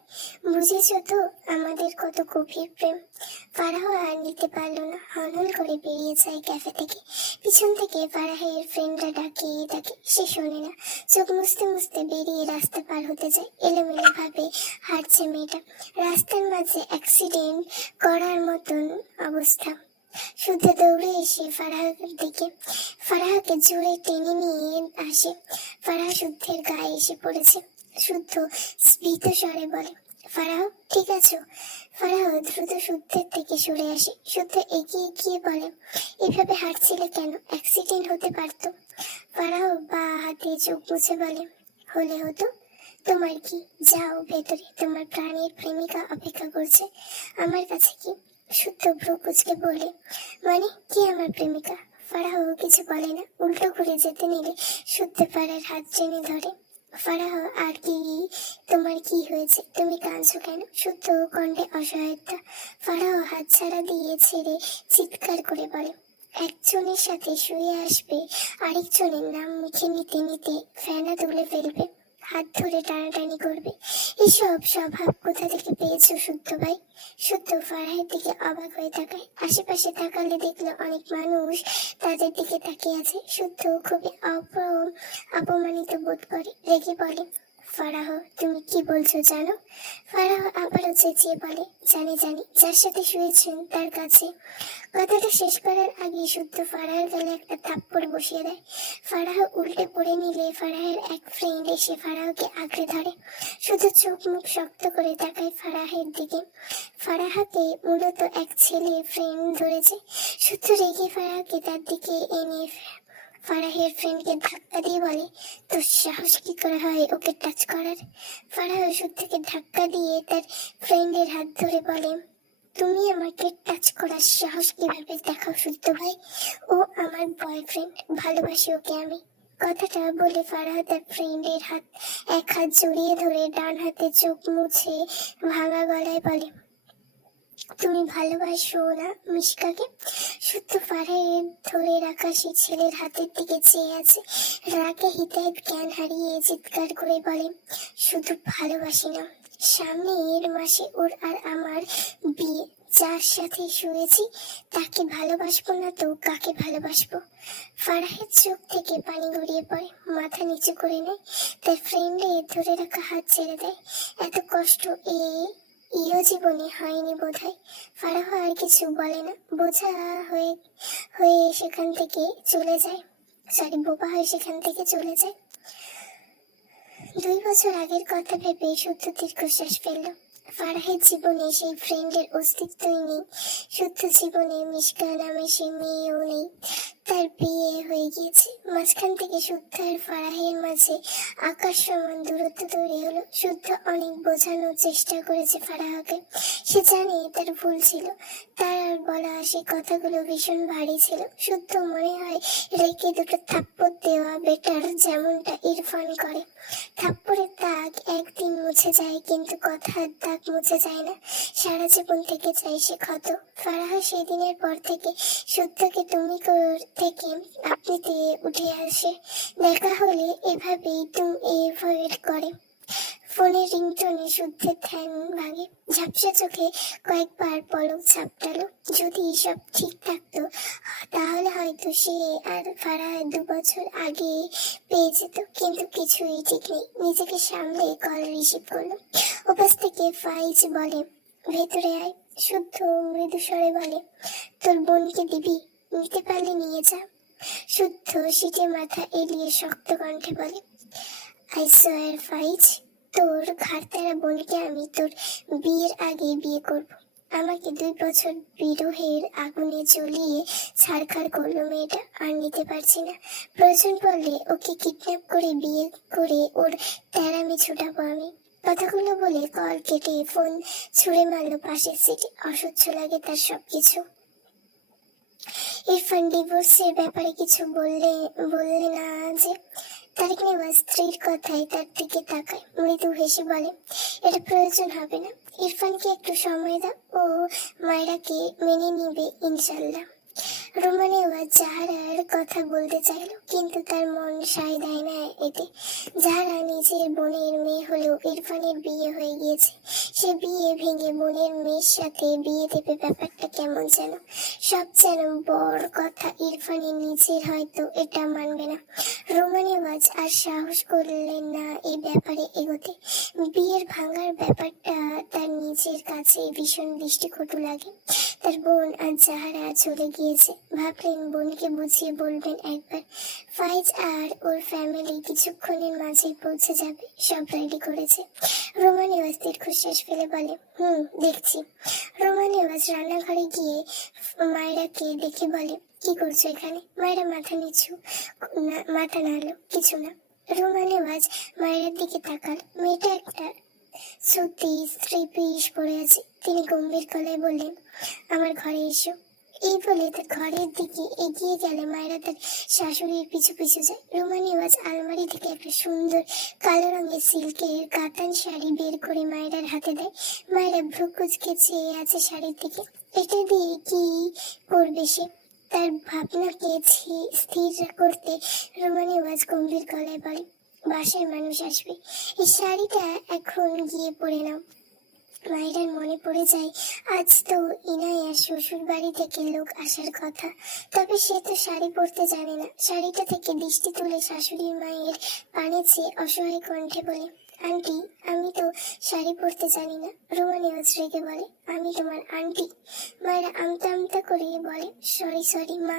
বুঝেছ তো আমাদের কত গভীর প্রেম। ফারাহ আর নিতে পারলো না, হনহন করে বেরিয়ে যায় ক্যাফে থেকে। পিছন থেকে ফারাহের ফ্রেন্ডরা ডাকে তাকে, সে শোনে না। চোখ মুছতে মুছতে বেরিয়ে রাস্তা পার হতে যায়। এলোমেলো ভাবে হাঁটছে মেয়েটা। রাস্তার মাঝে অ্যাক্সিডেন্ট করার মতন অবস্থা। শুদ্ধ দৌড়ে এসে ফারাহের দিকে, ফারাহকে জোরে টেনে নিয়ে আসে। ফারাহ শুদ্ধের গায়ে এসে পড়েছে। শুদ্ধ স্ফীত স্বরে বলে, ফারাহ ঠিক আছো? ফারাহ দ্রুত শুদ্ধের থেকে সরে আসে। শুদ্ধ এগিয়ে গিয়ে বলে, এভাবে হাঁটছিলে কেন? অ্যাক্সিডেন্ট হতে পারতো। ফারাহ বা হাতে চোখ মুছে বলে, হলে হতো, তোমার কি? যাও ভেতরে, তোমার প্রাণের প্রেমিকা অপেক্ষা করছে। আমার কাছে কি? শুদ্ধ ভ্রু কুঁচকে বলে, মানে কি আমার প্রেমিকা? ফারাহ কিছু বলে না, উল্টো ঘুরে যেতে নিলে শুদ্ধ ফারার হাত টেনে ধরে। ফারাহ, আর কি? তোমার কি হয়েছে? তুমি কাঁদছো কেন? শুদ্ধ কণ্ঠে অসহায়তা। ফারাহ হাত ছাড়া দিয়ে ছেড়ে চিৎকার করে বলে, একজনের সাথে শুয়ে আসবে, আরেকজনের নাম মুখে নিতে নিতে ফেনা তুলে ফেলবে, হাত ধরে টানাটানি করবে। এসব স্বভাব কোথা থেকে পেয়েছো শুদ্ধ ভাই? শুদ্ধ ফারাহের দিকে অবাক হয়ে তাকায়। আশেপাশে তাকালে দেখলো অনেক মানুষ তাদের দিকে তাকিয়ে আছে। শুদ্ধ খুবই অপমানিত বোধ করে, রেগে বলে, ফারাহ তুমি কি বলছো জানো? ফারাহ আবারও চেঁচিয়ে বলে, জানি জানি, যার সাথে শুয়েছেন তার কাছে। কথাটা শেষ করার আগে শুদ্ধ ফারাহের গালে একটা থাপ্পড় বসিয়ে দেয়। ফারাহ উল্টে পড়ে নিলে ফারাহের এক ফ্রেন্ড এসে ফারাহকে আঁকড়ে ধরে। শুধু চোখ মুখ শক্ত করে তাকায় ফারাহের দিকে। ফারাহকে মূলত এক ছেলে ফ্রেন্ড ধরেছে। শুদ্ধ রেগে ফারাহকে তার দিকে এনে ফারাহের ফ্রেন্ডকে ধাক্কা দিয়ে বলে, তোর সাহস কি করে হয় ওকে টাচ করার? ফারাহ শুদ্ধকে ধাক্কা দিয়ে তার ফ্রেন্ডের হাত ধরে বলে, তুমি আমাকে টাচ করার সাহস কিভাবে দেখাও শুদ্ধ ভাই? ও আমার বয়ফ্রেন্ড, ভালোবাসি ওকে আমি। কথাটা বলে ফারাহ তার ফ্রেন্ডের এক হাত জড়িয়ে ধরে ডান হাতে চোখ মুছে ভাঙা গলায় বলে, তুমি ভালোবাসো না মিশকাকে? শুদ্ধ ফারাহের ধরে রাখা সেই ছেলের হাতের দিকে চেয়ে আছে। রাগে হিতাহিত জ্ঞান হারিয়ে চিৎকার করে বলে, শুধু ভালোবাসি না, সামনের মাসে ওর আর আমার বিয়ে। যার সাথে শুয়েছি তাকে ভালোবাসবো না তো কাকে ভালোবাসবো? ফারাহের চোখ থেকে পানি গড়িয়ে পড়ে, মাথা নিচু করে নেয়, তার ফ্রেন্ডের ধরে রাখা হাত ছেড়ে দেয়। এত কষ্ট ইহ জীবনে হয়নি বোধহয়। ফারাহ আর কিছু বলে না, বোঝা হয়ে হয়ে সেখান থেকে চলে যায়। বোবা হয়ে সেখান থেকে চলে যায়। 2 বছর আগের কথা ভেবে শুদ্ধ দীর্ঘশ্বাস ফেলল। ফারাহের জীবনে সেই ফ্রেন্ডের অস্তিত্বই নেই। শুদ্ধ জীবনে মিশকা নামে সে মেয়েও নেই। তার বিয়ে হয়ে গিয়েছে। মাঝখান থেকে শুদ্ধ আর ফারাহের মাঝে আকাশ সমান দূরত্ব তৈরি হলো। শুদ্ধ অনেক বোঝানোর চেষ্টা করেছে ফারাহকে। সে জানে তার ভুল ছিল। তার আর বলা সেই কথাগুলো ভীষণ ভারী ছিল। শুদ্ধ মনে হয় রেখে দুটো থাপ্পড় দেওয়া বেটার, যেমনটা ইরফান করে। থাপ্পড়ের দাগ একদিন মুছে যায়, কিন্তু কথার দাগ মুছে যায় না। সারা জীবন থেকে যায় সে ক্ষত। ফারাহ সেদিনের পর থেকে শুদ্ধকে তুমি থেকে আপনিতে উঠে আসে। দেখা হলে এভাবেই তুমি এভয়েড করে। ফোনের রিংটোনে শুদ্ধের ধ্যান ভাঙে। ঝাপসা চোখে কয়েকবার পলক ঝাপটালো। যদি সব ঠিক থাকতো তাহলে হয়তো সে আর ফারাহ 2 বছর আগে পেয়ে যেত, কিন্তু কিছুই ঠিক নেই। নিজেকে সামলে কল রিসিভ করলো। ওপাশ থেকে ফাইজ বলে, ভেতরে আয়। শুদ্ধ মৃদু স্বরে বলে, তোর বোনকে দিবি? নিতে পারলে নিয়ে যা। শুদ্ধ সিটে মাথা এলিয়ে শক্ত কণ্ঠে বলে, আই সোয়ার ফাইজ, তোর ঘাড়তেরা বোনকে আমি তোর বিয়ের আগে বিয়ে করব। আমাকে 2 বছর বিরহের আগুনে জ্বলিয়ে ছাড়খাড় করলো মেয়েটা, আর নিতে পারছি না। প্রয়োজন পড়লে ওকে কিডন্যাপ করে বিয়ে করে ওর তেরামি ছুটাবো আমি। কথাগুলো বলে কল কেটে ফোন ছুঁড়ে মারলো পাশের সিটে। অসহ্য লাগে তার সবকিছু। ইরফান ডিভোর্সের ব্যাপারে কিছু বললে না যে? তারিক নেওয়াজ স্ত্রীর কথায় তার দিকে তাকায়, মৃদু হেসে বলে, এটা প্রয়োজন হবে না। ইরফানকে একটু সময় দাও, ও মায়রাকে মেনে নিবে ইনশাল্লাহ। রোমা নেওয়াজ জাহারার কথা বলতে চাইলো, কিন্তু তার মন সায় দেয় না এতে। জাহারা নিজের বোনের মেয়ে হলেও ইরফানের বিয়ে হয়ে গিয়েছে। সে বিয়ে ভেঙে বোনের মেয়ের সাথে বিয়ে দেবে, ব্যাপারটা কেমন যেন। সব যেন বড় কথা, ইরফানের নিজের হয়তো এটা মানবে না। রোমা নেওয়াজ আর সাহস করলেন না এই ব্যাপারে এগোতে। বিয়ের ভাঙার ব্যাপারটা তার নিজের কাছে ভীষণ দৃষ্টিকটু লাগে। তার বোন আর জাহারা চলে গিয়েছে, ভাবলেন বোনকে বুঝিয়ে বলবেন একবার। ফাইজ আর ওর ফ্যামিলি কিছুক্ষণের মাঝে পৌঁছে যাবে, সব রেডি করেছে। রোমা নেওয়াজ দীর্ঘশ্বাস ফেলে বলে, দেখছি। রোমা নেওয়াজ রান্নাঘরে গিয়ে মায়রাকে দেখে বলে, কি করছো এখানে? মায়রা মাথা নাড়লো, কিছু না। রোমা নেওয়াজ মায়রার দিকে তাকাল। মেয়েটা একটা সত্যি স্ত্রী পিস পড়ে আছে। তিনি গম্ভীর গলায় বললেন, আমার ঘরে এসো। এই বলে তার ঘরের দিকে এগিয়ে গেলে মায়েরা তার শাশুড়ির পিছু পিছু যায়। রোমা নেওয়াজ আলমারি থেকে একটা সুন্দর কালো রঙের সিল্কের কাতান শাড়ি বের করে মায়েরার হাতে দেয়। মায়েরা ভ্রু কুঁচকে চেয়ে আছে শাড়ির দিকে। এটা দিয়ে কি করবে সে? তার ভাবনাকে স্থির করতে রোমা নেওয়াজ গম্ভীর গলায় বলে, বাসায় মানুষ আসবে, এই শাড়িটা এখন গিয়ে পরে নাও। মায়েরার মনে পড়ে যায়, আজ তো ইনায়ার শ্বশুর বাড়ি থেকে লোক আসার কথা, তবে সে তো শাড়ি পরতে জানে না। শাড়িটা থেকে দৃষ্টি তুলে শাশুড়ি মায়ের পানে চেয়ে অসহায় কণ্ঠে বলে, আন্টি, আমি তো শাড়ি পরতে জানি না। রোমা নেওয়াজ রেগে বলে, আমি তোমার আন্টি? মায়েরা আমতা আমতা করে বলে, সরি মা।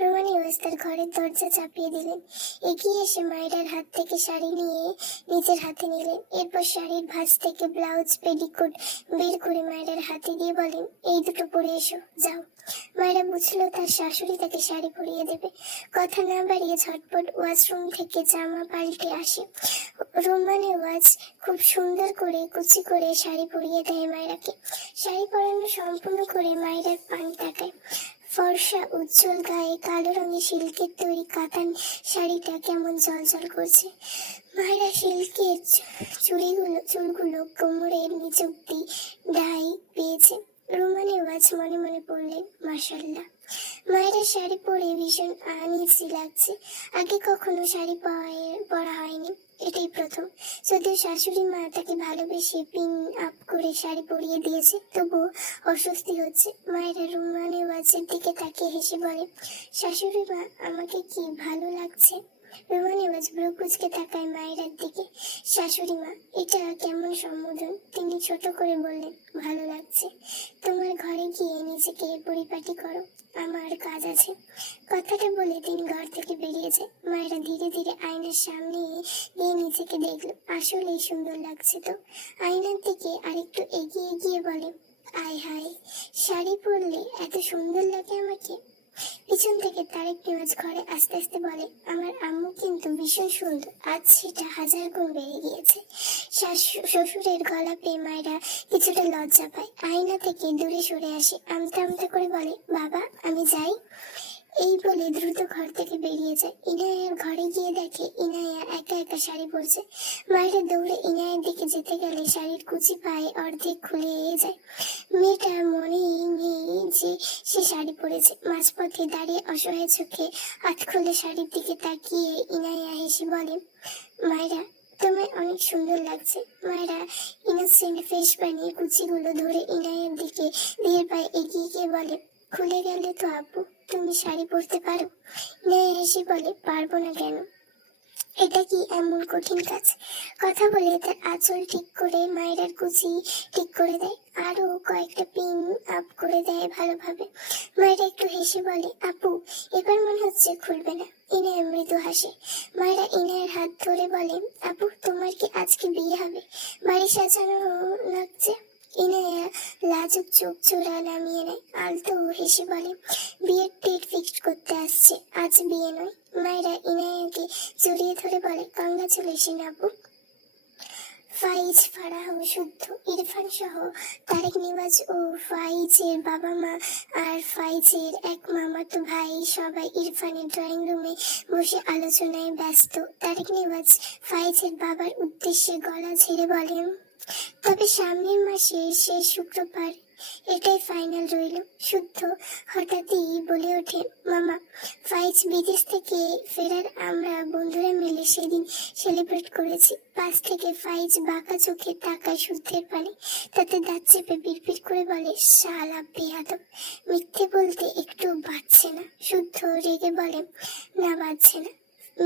রোমা নেওয়াজ তার ঘরের দরজা চাপিয়ে দিলেন। এগিয়ে এসে মায়েরার হাত থেকে শাড়ি নিয়ে নিজের হাতে নিলেন। এরপর শাড়ির ভাঁজ থেকে ব্লাউজ পেটিকোট বের করে মায়েরার হাতে দিয়ে বলেন, এই দুটো পরে এসো, যাও। মায়েরা বুঝলো তার শাশুড়ি তাকে শাড়ি পরিয়ে দেবে। কথা না বাড়িয়ে ঝটপট ওয়াশরুম থেকে জামা পাল্টে আসে। রোমা নেওয়াজ খুব সুন্দর করে কুচি করে শাড়ি পরিয়ে দেয় মায়েরাকে। শাড়ি পরানো সম্পূর্ণ করে মায়েরার পান তাকায়। ফর্সা উজ্জ্বল গায়ে কালো রঙের সিল্কের তৈরি কাতান শাড়িটা কেমন জলজল করছে। মায়েরা সিল্কের চুলগুলো কোমরের নিচ অব্দি ডাই পেয়েছে। রোমা নেওয়াজ মনে মনে পড়লেন, মাশাআল্লাহ। মায়েরা শাড়ি পরে ভীষণ আনইজি লাগছে। আগে কখনো শাড়ি পরা হয়নি, এটাই প্রথম। যদিও শাশুড়ি মা তাকে ভালোবেসে পিন আপ করে শাড়ি পরিয়ে দিয়েছে, তবুও অস্বস্তি হচ্ছে। মায়েরা রোমা নেওয়াজের দিকে তাকিয়ে হেসে বলে, শাশুড়ি মা, আমাকে কি ভালো লাগছে? রোমা নেওয়াজ ভ্রু কুঁচকে তাকায় মায়েরার দিকে। শাশুড়ি মা, এটা কেমন সম্বোধন? তিনি ছোট করে বললেন, ভালো লাগছে। তোমার ঘরে গিয়ে নিজেকে পরিপাটি করো, আমার কাজ আছে। কথাটা বলে তিনি ঘর থেকে বেরিয়ে যায়। মায়েরা ধীরে ধীরে আয়নার সামনে গিয়ে নিজেকে দেখলো, আসলেই সুন্দর লাগছে তো। আয়নার দিকে আরেকটু এগিয়ে গিয়ে বলে, আয় হায়, শাড়ি পরলে এত সুন্দর লাগে আমাকে। পিছন থেকে তারেক নেওয়াজ ঘরে আস্তে আস্তে বলে, আমার আম্মু কিন্তু ভীষণ সুন্দর, আজ সেটা 1000 গুণ বেড়ে গিয়েছে। শ্বশুরের গলা পেয়ে মায়েরা কিছুটা লজ্জা পায়। আয়না থেকে দূরে সরে আসে, আমতা আমতা করে বলে, বাবা, আমি যাই। এই বলে দ্রুত ঘর থেকে বেরিয়ে যায়। ইনায়ার ঘরে গিয়ে দেখে ইনায়া একা একা শাড়ি পরছে। মায়েরা দৌড়ে ইনায়ের দিকে যেতে গেলে শাড়ির কুচি পায়ে অর্ধেক খুলে যায়। মেয়েটা মনেই নেই যে সে শাড়ি পরেছে। মাঝপথে দাঁড়িয়ে অসহায় চোখে হাত খুলে শাড়ির দিকে তাকিয়ে ইনায়া হেসে বলে, মায়েরা, তোমায় অনেক সুন্দর লাগছে। মায়েরা ইনোসেন্ট ফেস বানিয়ে কুচিগুলো ধরে ইনায়ের দিকে ধীর পায়ে এগিয়ে গিয়ে বলে, খুলে গেলে তো আপু, তুমি শাড়ি পরতে পারো? ইনায়া হেসে বলে, পারবো না কেন? এটা কি এমন কঠিন কাজ? কথা বলে তার আঁচল ঠিক করে মায়েরার কুচি ঠিক করে দেয়, আরো কয়েকটা পিন আপ করে দেয় ভালোভাবে। মায়েরা একটু হেসে বলে, আপু এবার মনে হচ্ছে খুলবে না। ইনায়া মৃদু হাসে। মায়েরা ইনায়ের হাত ধরে বলে, আপু তোমার কি আজকে বিয়ে হবে? বাড়ি সাজানো লাগছে। ইনায়া লাজুক চোখ চোরা নামিয়ে নেয়, আলতো হেসে বলে, বিয়ের ডেট ফিক্সড করতে আসছে, আজ বিয়ে নয়। মায়েরা ইনায়াকে জড়িয়ে ধরে বলে, কংগ্রাচুলেশন আপু। ফাইজ, ফারাহ, শুদ্ধ, ইরফান সহ তারেক, নিবাজ ও ফাইজের বাবা মা আর ফাইজের এক মামাতো ভাই সবাই ইরফানের ড্রয়িং রুমে বসে আলোচনায় ব্যস্ত। তারেক নিবাজ ফাইজের বাবার উদ্দেশ্যে গলা ঝেড়ে বলেন, তবে সামনের মাসের শেষ শুক্রবার এটাই ফাইনাল রইল। শুদ্ধ হঠাৎই বলে ওঠে, মামা ফাইজ বিদেশ থেকে ফেরার আমরা বন্ধুরা মিলে সেদিন সেলিব্রেট করেছি। পাশ থেকে ফাইজ বাঁকা চোখে তাকায় শুদ্ধের পানে, তাতে দাঁত চেপে বিড়বিড় করে বলে, শালা বেয়াদব, মিথ্যে বলতে একটু বাঁচছে না। শুদ্ধ রেগে বলে, না বাঁচছে না,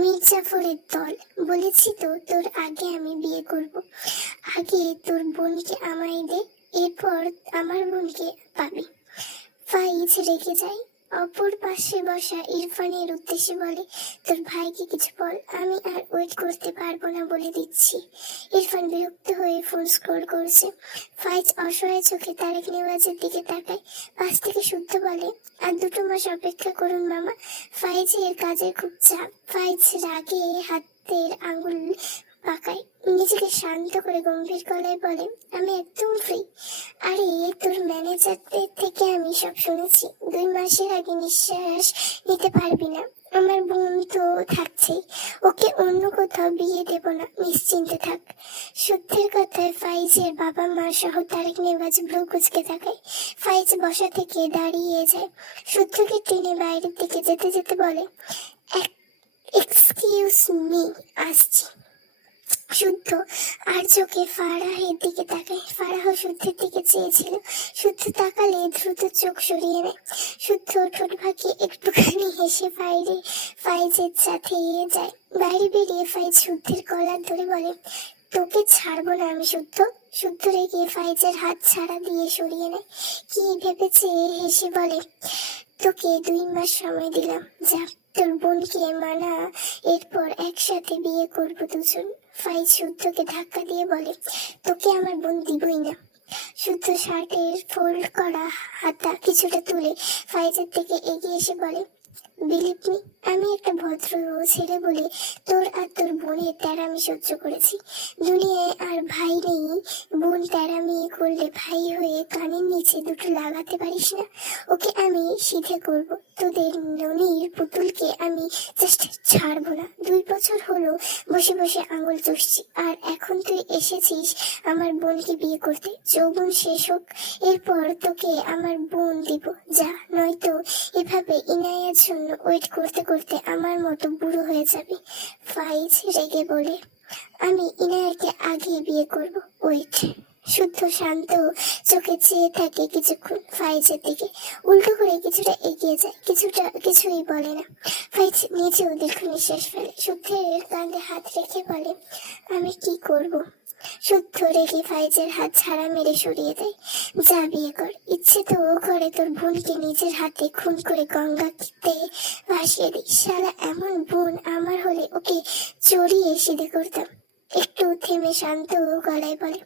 মির্জাফরের দল, বলেছি তো তোর আগে আমি বিয়ে করব। আগে তোর বোনকে আমায় দে, এরপর আমার বোনকে পাবি। ফাইজ রেগে যায়। অপর পাশে বসা ইরফানের উদ্দেশ্যে বলে, তোর ভাইকে কিছু বল, আমি আর ওয়েট করতে পারবো না বলে দিচ্ছি। ইরফান বিরক্ত হয়ে ফোন স্ক্রল করছে। ফাইজ অসহায় চোখে তারেক নেওয়াজের দিকে তাকায়। পাশ থেকে শুদ্ধ বলে, আর 2 মাস অপেক্ষা করুন মামা, ফাইজের কাজের খুব চাপ। ফাইজ রাগে হাতের আঙ্গুল পাকায়, নিজেকে শান্ত করে গম্ভীর গলায় বলে, আমি একদম ফ্রি। আরে তোর ম্যানেজারদের থেকে আমি সব শুনেছি, 2 মাসের আগে নিঃশ্বাস নিতে পারবি না। আমার বোন তো থাকছেই, ওকে অন্য কোথাও বিয়ে দেব না, নিশ্চিন্তে থাক। সত্যের কথায় ফাইজের বাবা মা সহ তারেক নেওয়াজ ভ্রু কুঁচকে তাকায়। ফাইজ বসা থেকে দাঁড়িয়ে যায়, শুদ্ধকে টেনে বাইরের দিকে যেতে যেতে বলে, এক্সকিউজ মি, আসছি। শুদ্ধ আর চোখে ফারাহের দিকে তাকায়। ফারাহ শুদ্ধের দিকে চেয়েছিল, শুদ্ধ তাকালে দ্রুত চোখ সরিয়ে নেয়। শুদ্ধ ঠোঁট ভাঙিয়ে একটুখানি হেসে ফাইজের সাথে যায়। বাইরে বেরিয়ে ফাইজ শুদ্ধের কলার ধরে বলে, তোকে ছাড়বো না আমি শুদ্ধ। শুদ্ধ রেগে ফাইজের হাত ছাড়া দিয়ে সরিয়ে নেয়। কি ভেবেছে হেসে বলে, তোকে 2 মাস সময় দিলাম, যা তোর বোনকে মানা, এরপর একসাথে বিয়ে করবো দুজন। ফাইজ শুদ্ধকে ধাক্কা দিয়ে বলে, তোকে আমার বোন দিবই না। শুদ্ধ শার্টের ফোল্ড করা হাতা কিছুটা তুলে ফাইজের দিকে এগিয়ে এসে বলে, বিলিভ মি, আমি একটা ভদ্র ছেলে বলে তোর আর তোর বোনের তেড়ামি সহ্য করেছি। দুনিয়ায় আর ভাই নেই, বোন তেড়ামি করলে ভাই হয়ে কানের নিচে 2টো লাগাতে পারিস না? ওকে আমি সিধে করব। তোদের ননির পুতুলকে আমি জাস্ট ছাড়বো না। 2 বছর হলো বসে বসে আঙুল চুষছি, আর এখন তুই এসেছিস আমার বোনকে বিয়ে করতে। যৌবন শেষ হোক, এরপর তোকে আমার বোন দিব, যা, নয়তো এভাবে ইনায়ার জন্য ওয়েট করতে করতে আমার মতো বুড়ো হয়ে যাবে। ফাইজ রেগে বলে, আমি ইনায়াকে আগে বিয়ে করব, ওয়েট। শুদ্ধ শান্ত চোখে চেয়ে থাকে কিছুক্ষণ ফাইজের দিকে, উল্টো করে কিছুটা এগিয়ে যায়, কিছুই বলে না। ফাইজ নিজেও দীর্ঘ নিঃশ্বাস ফেলে। শুদ্ধের কাঁধে হাত রেখে বলে, আমি কি করব? শুদ্ধ রেগে ফাইজের হাত ছাড়া মেরে সরিয়ে দেয়, যা বিয়ে কর, ইচ্ছে তো করে তোর বোনকে নিজের হাতে খুন করে গঙ্গাতে ভাসিয়ে দিই। শালা এমন বোন আমার হলে ওকে চড়িয়ে সিধে করতাম। একটু থেমে শান্ত গলায় বলে,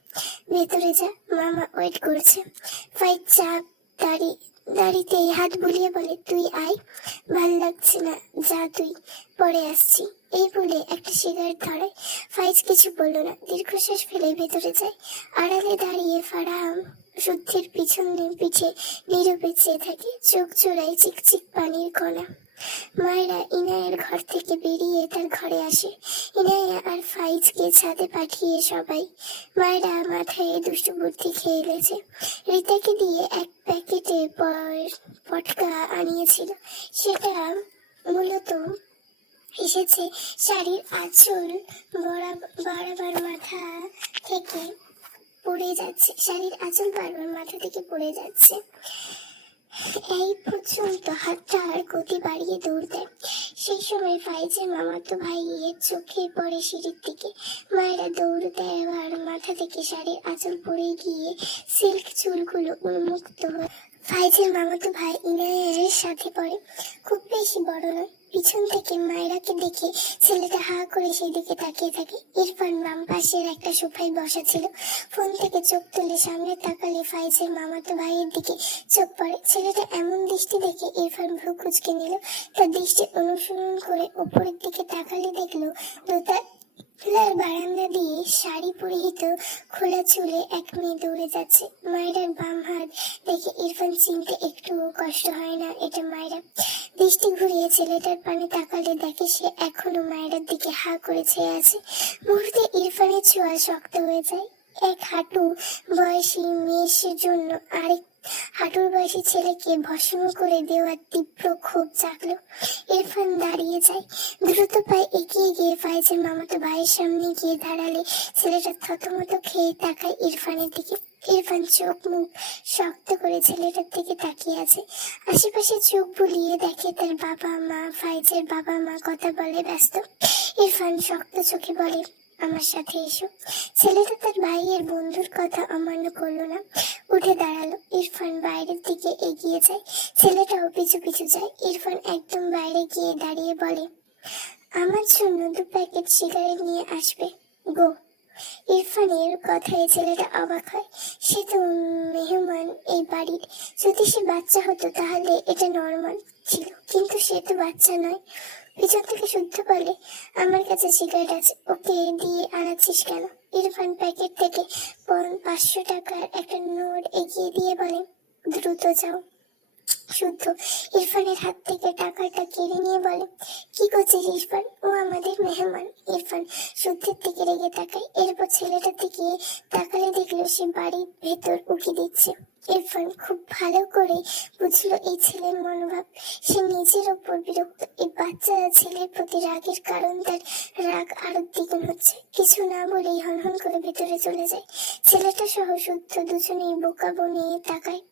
ভেতরে যা, মামা ওয়েট করছে। ফাইজ চাপ দাড়িতে হাত বুলিয়ে বলে, তুই আয়, ভাল লাগছে না, যা তুই, পরে আসছি। এই বলে একটা সিগারেট ধরায়। ফাইজ কিছু বলল না, দীর্ঘশ্বাস ফেলে ভেতরে যায়। আড়ালে দাঁড়িয়ে ফারাহ শুদ্ধির পিঠে নীরবে চেয়ে থাকে, চোখ জোড়ায় চিকচিক পানির কণা। মায়েরা ইনায়ের ঘর থেকে বেরিয়ে তার ঘরে আসে। ইনায়া আর ফাইজকে ছাদে পাঠিয়ে সবাই। মায়েরা মাথায় দুষ্টু বুদ্ধি খেয়ে এলেছে। রিতাকে দিয়ে এক প্যাকেটে পটকা আনিয়েছিল, সেটা মূলত এসেছে। শাড়ির আঁচল বারবার মাথা থেকে পড়ে যাচ্ছে, শাড়ির আঁচল বারবার মাথা থেকে পড়ে যাচ্ছে। এই পর্যন্ত হাতটার গতি বাড়িয়ে দৌড় দেয়। সেই সময় ফাইজের মামাতো ভাইয়ের চোখে পড়ে সিঁড়ির দিকে। মায়েরা দৌড় দেওয়ার মাথা থেকে শাড়ির আঁচল পড়ে গিয়ে সিল্ক চুলগুলো উন্মুক্ত হয়। ফাইজের মামাতো ভাই ইনায়ের সাথে পড়ে, খুব বেশি বড় নয়। পিছন থেকে মায়েরাকে দেখে ছেলেটা হা করে সেই দিকে তাকিয়ে থাকে। ইরফান বাম পাশের একটা সোফায় বসা ছিল। ফোন থেকে চোখ তুলে সামনে তাকালে ফাইজের মামাতো ভাইয়ের দিকে চোখ পড়ে। ছেলেটা এমন দৃষ্টি দেখে ইরফান ভ্রু কুঁচকে নিল। তার দৃষ্টি অনুসরণ করে উপরের দিকে তাকালে দেখলো দোতলার বারান্দা দিয়ে শাড়ি পরিহিত খোলা চুলে এক মেয়ে দৌড়ে যাচ্ছে। মায়েরার বাম হাত দেখে ইরফান চিনতে একটুও কষ্ট হয় না এটা মায়েরা। দৃষ্টি ঘুরিয়ে ছেলেটার পানে তাকালে দেখে সে এখনো মায়েরার দিকে হা করে চেয়ে আছে। মুহূর্তে ইরফানের ছোঁয়া শক্ত হয়ে যায়। এক হাঁটু বয়সী মেয়ের জন্য আরেক হাঁটুর বয়সী ছেলেকে ভস্ম করে দেওয়ার তীব্র ক্ষোভ জাগলো। ইরফান দাঁড়িয়ে যায়। দ্রুত পায়ে এগিয়ে গিয়ে ফাইজের মামাতো ভাইয়ের সামনে গিয়ে দাঁড়ালে ছেলেটা থতমত খেয়ে তাকায় ইরফানের দিকে। ইরফান চোখ মুখ শক্ত করে ছেলেটার দিকে তাকিয়ে আছে। আশেপাশে চোখ বুলিয়ে দেখে তার বাবা মা, ফাইজের বাবা মা কথা বলে ব্যস্ত। ইরফান শক্ত চোখে বলে, আমার সাথে এসো। ছেলেটা তার ভাইয়ের বন্ধুর কথা অমান্য করলো না, উঠে দাঁড়ালো। ইরফান বাইরের দিকে এগিয়ে যায়, ছেলেটাও পিছু পিছু যায়। ইরফান একদম বাইরে গিয়ে দাঁড়িয়ে বলে, আমার জন্য 2 প্যাকেট সিগারেট নিয়ে আসবে, গো। ইরফানের কথায় ছেলেটা অবাক হয়। সে তো মেহমান এই বাড়ির। যদি সে বাচ্চা হতো তাহলে এটা নর্মাল ছিল, কিন্তু সে তো বাচ্চা নয়। পিছন থেকে শুদ্ধ বলে, আমার কাছে সিগারেট আছে, ওকে দিয়ে আনাচ্ছিস কেন? ইরফান প্যাকেট থেকে 500 টাকার একটা নোট এগিয়ে দিয়ে বলে, দ্রুত যাও। শুদ্ধ ইরফানের হাত থেকে টাকাটা কেড়ে নিয়ে বলে, কি করছিস ইরফান? ও আমাদের মেহমান। ইরফান শুদ্ধের দিকে রেগে তাকায়। এরপর ছেলেটার দিকে তাকালে দেখলো সে বাড়ির ভেতর উকি দিচ্ছে। ইরফান খুব ভালো করে বুঝলো এই ছেলের মনোভাব। সে নিজের ওপর বিরক্ত। এই বাচ্চা ছেলের প্রতি রাগের কারণ তার রাগ আরো দ্বিগুণ হচ্ছে। কিছু না বলেই হনহন করে ভেতরে চলে যায়। ছেলেটা সহ শুদ্ধ দুজনেই বোকা বনিয়ে তাকায়।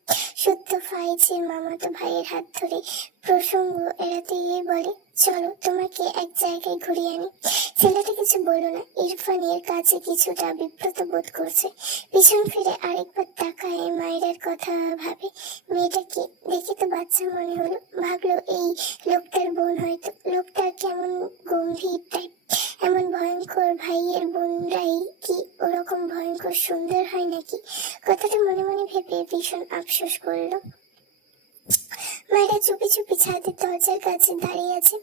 শুদ্ধ ফাইজের মামাতো ভাইয়ের হাত ধরে প্রসঙ্গ এড়াতে গিয়ে বলে, চলো তোমাকে এক জায়গায় ঘুরিয়ে আনি। ছেলেটা কিছু বলল না। ইরফানের কাছে কিছুটা বিব্রত বোধ করছে। পিছন ফিরে আরেকবার তাকায়, মায়ের কথা ভাবে। মেয়েটাকে দেখে তো বাচ্চা মনে হলো। ভাবলো এই লোকটার বোন হয়তো। লোকটা কেমন গম্ভীর টাইপ। এমন ভয়ঙ্কর ভাইয়ের বোনরাই কি ওরকম ভয়ঙ্কর সুন্দর হয় নাকি? কথাটা মনে মনে ভেবে ভীষণ আফসোস করলো। মায়েরা চুপি চুপি ছাদের দরজার কাছে দাঁড়িয়ে আছে,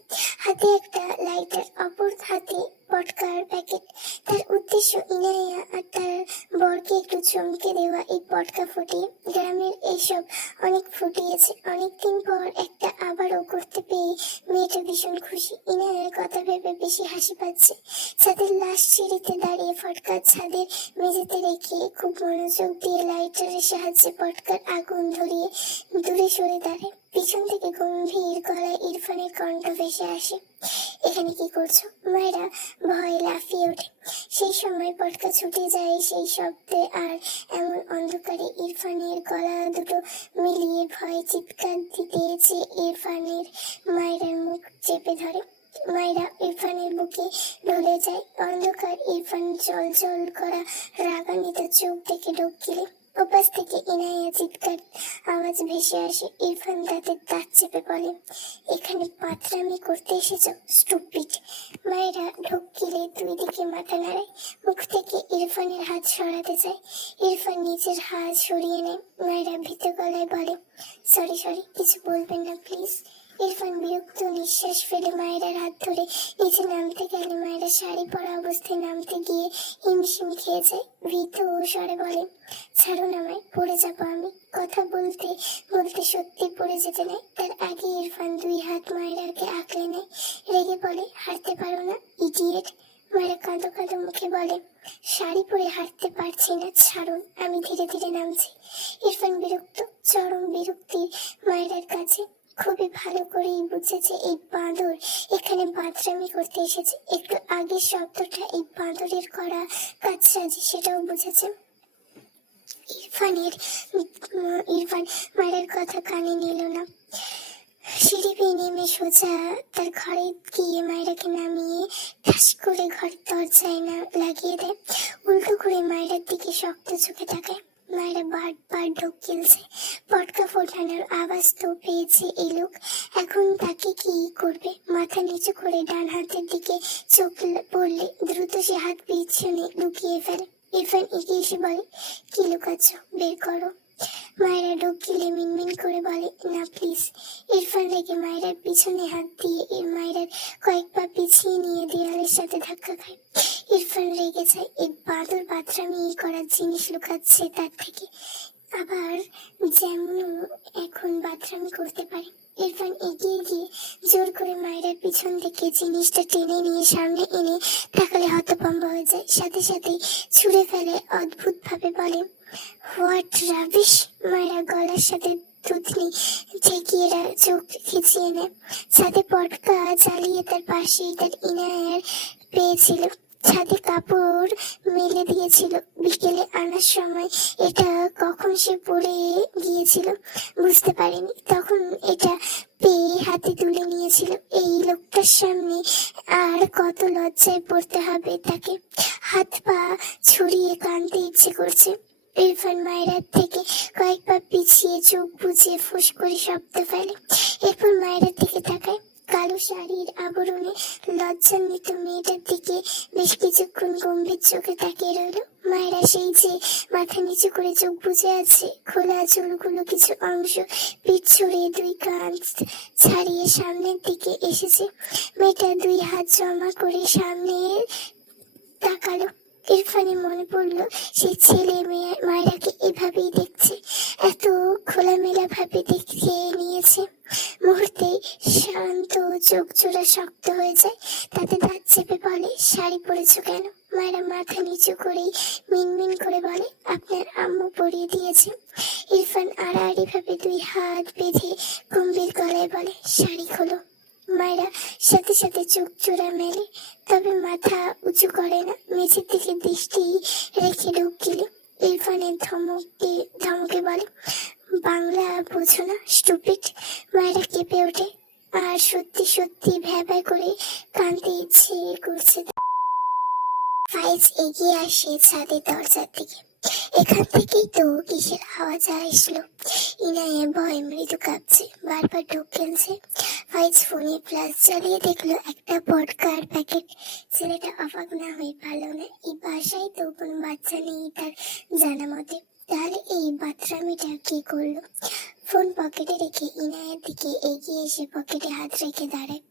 হাতে একটা লাইটার, অপর হাতে পটকার প্যাকেট। তার উদ্দেশ্য ইনায়া আর তার বরকে একটু চমকে দেওয়া। এই পটকা ফুটিয়ে গ্রামের এইসব অনেক ফুটিয়েছে, অনেকদিন পর একটা আবারও করতে পেয়ে মেয়েটা ভীষণ খুশি। ইনায়ার কথা ভেবে বেশি হাসি পাচ্ছে। ছাদের লাশ সিঁড়িতে দাঁড়িয়ে ফটকার ছাদের মেঝেতে রেখে খুব মনোযোগ দিয়ে লাইটারের সাহায্যে পটকার আগুন ধরিয়ে দূরে সরে দাঁড়ায়। পিছন থেকে গম্ভীর গলায় ইরফানের কণ্ঠ ভেসে আসে, এখানে কি করছো? মায়েরা ভয়ে লাফিয়ে ওঠে। সেই সময় পটকা ছুটে যায় সেই শব্দে, আর এমন অন্ধকারে ইরফানের গলা দুটো মিলিয়ে ভয়ে চিৎকার দিতে যে ইরফানের মায়েরার মুখ চেপে ধরে। মায়েরা ইরফানের বুকে ঢলে যায়। অন্ধকার ইরফান জল জল করা রাগান্বিত চোখ দেখে ঢোক গিলে ওপাশ থেকে ইনায়া চিৎকার আওয়াজ ভেসে আসে। ইরফান দাঁতের দাঁত চেপে বলে, এখানে পাতরামি করতে এসেছো স্টুপিড। মায়েরা ঢোক গিলে 2 দিকে মাথা নাড়ায়। মুখ থেকে ইরফানের হাত সরাতে চায়। ইরফান নিজের হাত সরিয়ে নেয়। মায়েরা ভীত গলায় বলে, সরি সরি, কিছু বলবেন না প্লিজ। ইরফান বিরক্ত নিঃশ্বাস ফেলে মায়েরার হাত ধরে নিচে নামতে গেলে মায়েরা শাড়ি পরা অবস্থায় নামতে গিয়ে হিমশিম খেয়ে যায়। ভীত স্বরে বলে, ছাড়ুন আমায়, পড়ে যাবো আমি। কথা বলতে বলতে সত্যি পড়ে যেতে নেয়। তার আগে ইরফান 2 হাত মায়েরাকে আঁকড়ে নেয়। রেগে বলে, হাঁটতে পারো না ইডিয়েট। মায়েরা কাঁদো কাঁদো মুখে বলে, শাড়ি পরে হাঁটতে পারছি না, ছাড়ুন, আমি ধীরে ধীরে নামছি। ইরফান বিরক্ত, চরম বিরক্তির মায়েরার কাছে খুবই ভালো করেই বুঝেছে এই বাঁদর এখানে বাদরামি করতে এসেছে। একটু আগের শব্দটা এই বাঁদরের করা কাজ সাজি, সেটাও বুঝেছে। ইরফান মায়ের কথা কানে নিল না। সিঁড়ি বেয়ে নেমে সোজা তার ঘরে গিয়ে মায়েরাকে নামিয়ে ঠাস করে ঘরের দরজায় না লাগিয়ে দেয়। উল্টো করে মায়েরার দিকে শক্ত চোখে তাকায়। মায়েরা বারবার ঢোক গিলছে। পটকা ফোটানোর আওয়াজ তো পেয়েছে এই লোক, এখন তাকে কি করবে? মাথা নিচু করে ডান হাতের দিকে চোখ পড়লে দ্রুত সে হাত পিছনে লুকিয়ে ফেলে। ইরফান এগিয়ে এসে বলে, কি লুকাচ্ছ, বের করো। মায়েরা ঢোক গিলে মিনমিন করে বলে, না প্লিজ। ইরফান রেগে মায়েরার পিছনে হাত দিয়ে মায়েরার কয়েক পা পিছিয়ে নিয়ে দেয়ালের সাথে ধাক্কা খায়। ইরফান রেগে যায়, এই বাঁদর বাদরামি করার জিনিস লুকাচ্ছে তার থেকে, আবার যেমন এখন বাদরামি করতে পারে। ইরফান এগিয়ে গিয়ে জোর করে মায়েরার পিছন থেকে জিনিসটা টেনে নিয়ে সামনে এনে তাকালে হতভম্ব হয়ে যায়। সাথে সাথেই ছুঁড়ে ফেলে, অদ্ভুত ভাবে বলে, হোয়াট রাবিশ। মায়েরা গলার সাথে থুতনি ঠেকিয়ে চোখ খিচিয়ে নেয়। ছাদে পটকা জ্বালিয়ে তার পাশেই তার ইনায়ার পেয়েছিল। ছাদে কাপড় মেলে দিয়েছিল। বিকেলে আনার সময় এটা কখন সে পড়ে গিয়েছিল বুঝতে পারেনি, তখন এটা পেয়ে হাতে তুলে নিয়েছিল। এই লোকটার সামনে আর কত লজ্জায় পড়তে হবে তাকে। হাত পা ছড়িয়ে কাঁদতে ইচ্ছে করছে। ইরফান মায়েরার থেকে কয়েক পা পিছিয়ে চোখ বুঝে ফুস করে শব্দ ফেলে। এরপর মায়েরার দিকে তাকায়। কালো শাড়ির আবরণে লজ্জান্বিত মেয়েটার দিকে বেশ কিছুক্ষণ গম্ভীর চোখে তাকিয়ে রইল। মায়েরা সেই যে মাথা নিচু করে চোখ বুজে আছে, খোলা চুলগুলো কিছু অংশ পিঠ ছড়িয়ে দুই কান ছাড়িয়ে সামনের দিকে এসেছে। মেয়েটা দুই হাত জমা করে সামনে তাকালো। ইরফানের মনে পড়লো সেই ছেলে মেয়ে মায়েরাকে এভাবেই দেখছে, এত খোলামেলা ভাবে দেখে নিয়েছে। মুহূর্তে শান্ত চোখ জোড়া শক্ত হয়ে যায়। তাতে দাঁত চেপে বলে, শাড়ি পরেছো কেন? মায়েরা মাথা নিচু করেই মিনমিন করে বলে, আপনার আম্মু পরিয়ে দিয়েছে। ইরফান আড়াআড়ি ভাবে দুই হাত বেঁধে গম্ভীর গলায় বলে, শাড়ি খোলো। মায়েরা সাথে সাথে চোখ জোড়া মেলে, তবে মাথা উঁচু করে না। মেঝের দিকে দৃষ্টি রেখে ঢোক গিলে ইরফানের ধমকে বলে, বাংলা বোঝো না স্টুপিড। মায়েরা কেঁপে ওঠে আর সত্যি সত্যি ভ্যাবায় করে কাঁদতে ইচ্ছে করছে। ফাইজ এগিয়ে আসে ছাদের দরজার দিকে। এখান থেকেই তো কিসের আওয়াজ আসলো। ইনায়া ভয় মৃদু কাঁপছে, বারবার ঢোক গেলছে। ফাইজ ফোনে ফ্ল্যাশ চালিয়ে দেখলো একটা পটকার প্যাকেট। ছেলেটা অবাক না হয়ে পারল না, এই বাসায় তো কোনো বাচ্চা নেই তার জানা মতে, তাহলে এই বাথরামিটা কে করলো? ফোন পকেটে রেখে ইনায়ার দিকে এগিয়ে এসে পকেটে হাত রেখে দাঁড়ায়।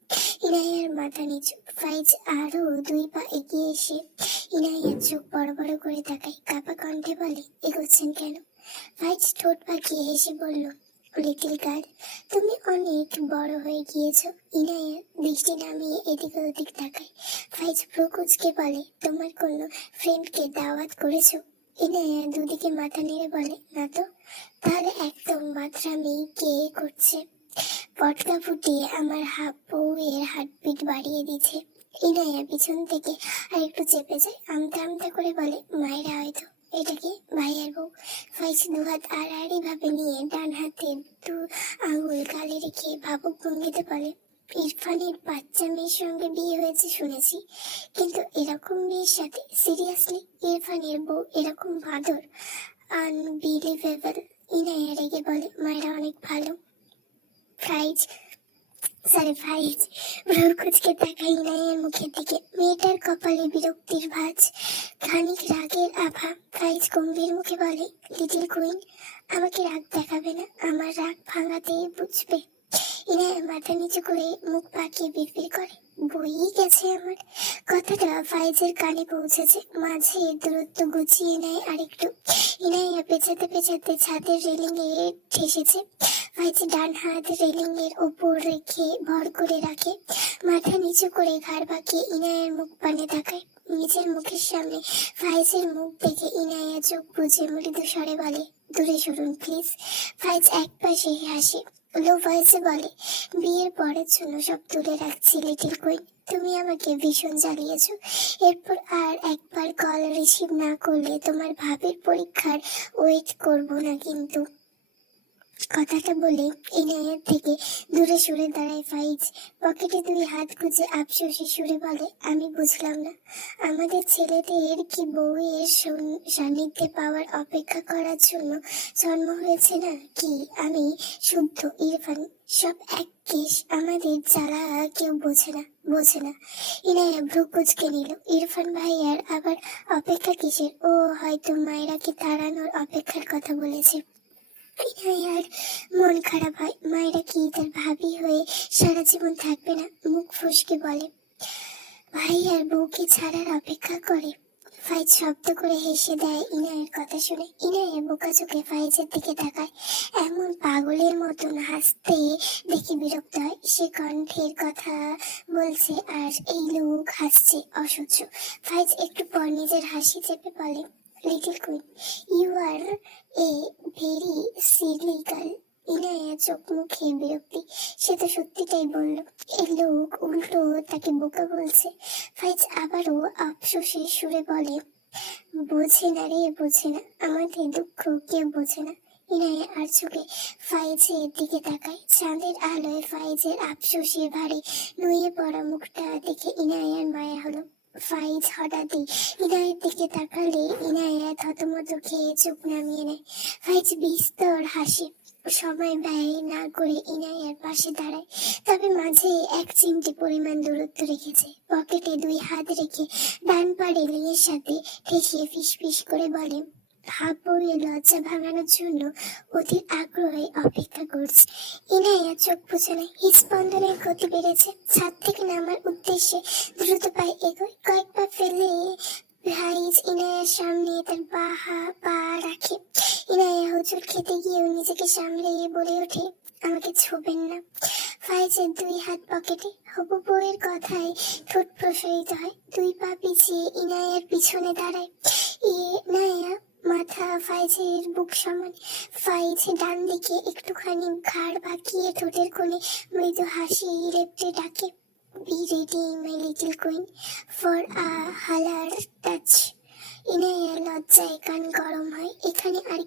ইনায়ার মাথা নিচু। ফাইজ আরো দুই পা এগিয়ে এসে ইনায়ার চোখ বড় বড় করে তাকায়, কাপা কণ্ঠে বলে, এগোচ্ছেন কেন? ফাইজ ঠোঁট পাকিয়ে হেসে বলল, লিটল গার্ল, তুমি অনেক বড় হয়ে গিয়েছো। ইনায়া দৃষ্টি নামিয়ে এদিক ওদিক তাকায়। ফাইজ প্রকুচকে বলে, তোমার কোনো ফ্রেন্ডকে দাওয়াত করেছো? ইনায়া দুদিকে মাথা নেড়ে বলে, না তো। তাহলে একদম বাথরামি কে করছে? পটকা ফুটিয়ে আমার বউয়ের হার্টবিট বাড়িয়ে দিচ্ছে। ইনায়া পিছন থেকে আর একটু চেপে যায়, আমতা আমতা করে বলে, মায়েরা হয়তো। এটা কি ভাইয়ের বউ? ফাইজ দুহাত আড়াআড়ি ভাবে নিয়ে ডান হাতে দু আঙুল গালে রেখে ভাবুক ভঙ্গিতে বলে, ইরফানের বাচ্চা মেয়ের সঙ্গে বিয়ে হয়েছে শুনেছি, কিন্তু এরকম মেয়ের সাথে? সিরিয়াসলি? ইরফানের বউ এরকম বাঁদর? আনবিলিভেবল। ইনায়া রেগে বলে, মায়েরা অনেক ভালো। ফাইজ ভ্রুকুচকে তাকাই ইনায়ের মুখের দিকে। মেয়েটার কপালে বিরক্তির ভাঁজ, খানিক রাগের আভা। ফাইজ গম্ভীর মুখে বলে, লিটল কুইন, আমাকে রাগ দেখাবে না, আমার রাগ ভাঙাতে বুঝবে। ইনায়া মাথা নিচু করে মুখ পাকিয়ে বিড়বিড় করে, বইই গেছে আমার। কথাটা ফাইজের কানে পৌঁছেছে। মাঝে দূরত্ব গুছিয়ে নেয় আরেকটু। ইনায়া পেছাতে পেছাতে ছাদের রেলিং এ ঠেসেছে। ফাইজ ডান হাত রেলিং এর ওপর রেখে ভর করে রাখে। মাথা নিচু করে ঘাড় বাঁকিয়ে ইনায়ার মুখ পানে তাকায়। নিজের মুখের সামনে ফাইজের মুখ দেখে ইনায়া চোখ বুজে মৃদু স্বরে বলে, দূরে সরুন প্লিজ। ফাইজ এক পাশে হাসে, লো ভয়েসে বলে, বিয়ের পরের জন্য সব তুলে রাখছি লিটিল কুইন। তুমি আমাকে ভীষণ জ্বালিয়েছো। এরপর আর একবার কল রিসিভ না করলে তোমার ভাবির পরীক্ষার ওয়েট করব না কিন্তু। কথাটা বলে ইনায়ের থেকে দূরে সরে দাঁড়ায় ফাইজ। পকেটে দুই হাত গুজে আফসোসে সুরে বলে, আমি বুঝলাম না, আমাদের ছেলেদের কি বউয়ের সান্নিধ্যে পাওয়ার অপেক্ষা করার জন্য জন্ম হয়েছে না কি? আমি শুদ্ধ ইরফান, সব এক কেস, আমাদের জ্বালা কেউ বোঝে না। ইনায়া ভ্রু কুচকে নিল। ইরফান ভাইয়ার আবার অপেক্ষা কিসের? ও হয়তো মায়েরাকে তাড়ানোর অপেক্ষার কথা বলেছে। ইনায়ার মন খারাপ হয়। মায়েরা কি তার ভাবি হয়ে সারা জীবন থাকবে না? মুখ ফসকে বলে, ভাই আর বউকে ছাড়ার অপেক্ষা করে। ফাইজ শব্দ করে হেসে দেয় ইনায়ের কথা শুনে। ইনায়া বোকা চোখে ফাইজের দিকে তাকায়। এমন পাগলের মতন হাসতে দেখে বিরক্ত হয়। সে কণ্ঠের কথা বলছে আর এই লোক হাসছে, অসহ্য। ফাইজ একটু পর নিজের হাসি চেপে বলে, little queen, you are a very silly girl. Inaya চোখ মুখে বিরক্তি। সে তো সত্যিটাই বলল, এই লোক উল্টো তাকে বোকা বলছে। ফাইজ আবারও আফসোসের সুরে বলে, বোঝে না রে, বোঝে না, আমাদের দুঃখ কেউ বোঝে না। ইনায়া আর চোখে ফাইজের দিকে তাকায়। চাঁদের আলোয় ফাইজের আফসোসে ভারী নুয়ে পড়া মুখটা দেখে ইনায়ার মায়া হলো। ফাইজ হঠাৎই ইনায়ের দিকে তাকালে ইনায়া থতমত খেয়ে চোখ নামিয়ে নেয়। ফাইজ বিস্তর হাসি। সময় ব্যয় না করে ইনায়ার পাশে দাঁড়ায়, তবে মাঝে এক চিমটি পরিমাণ দূরত্ব রেখেছে। পকেটে দুই হাত রেখে ডান পা রেলিংয়ের সাথে ঠেকিয়ে ফিস করে বলে, হাফ বউয়ে লজ্জা ভাঙানোর জন্য অধীর আগ্রহে অপেক্ষা করছে। ইনায়া চোখ বুঝে নেয়। হৃদস্পন্দনের গতি বেড়েছে। ছাদ থেকে নামার উদ্দেশ্যে দ্রুত পায়ে এগোয়। কয়েক পা ফেলে ফাইজ ইনায়ার সামনে তার পা রাখে। ইনায়া হোঁচট খেতে গিয়েও নিজেকে সামলে বলে ওঠে, আমাকে ছোবেন না। ফাইজের দুই হাত পকেটে। হবু বউয়ের কথায় ঠোঁট প্রসারিত হয়। দুই পা পিছিয়ে ইনায়ার পিছনে দাঁড়ায়। ইনায়া মাথা ফাইজের বুক সমান। ফাইজ ডান দিকে একটুখানি ঘাড় বাঁকিয়ে ঠোঁটের কোণে মৃদু হাসি লেপ্টে ডাকে, be ready my little queen for a holler touch. Inaya লজ্জায় কান গরম হয়। এখানে আর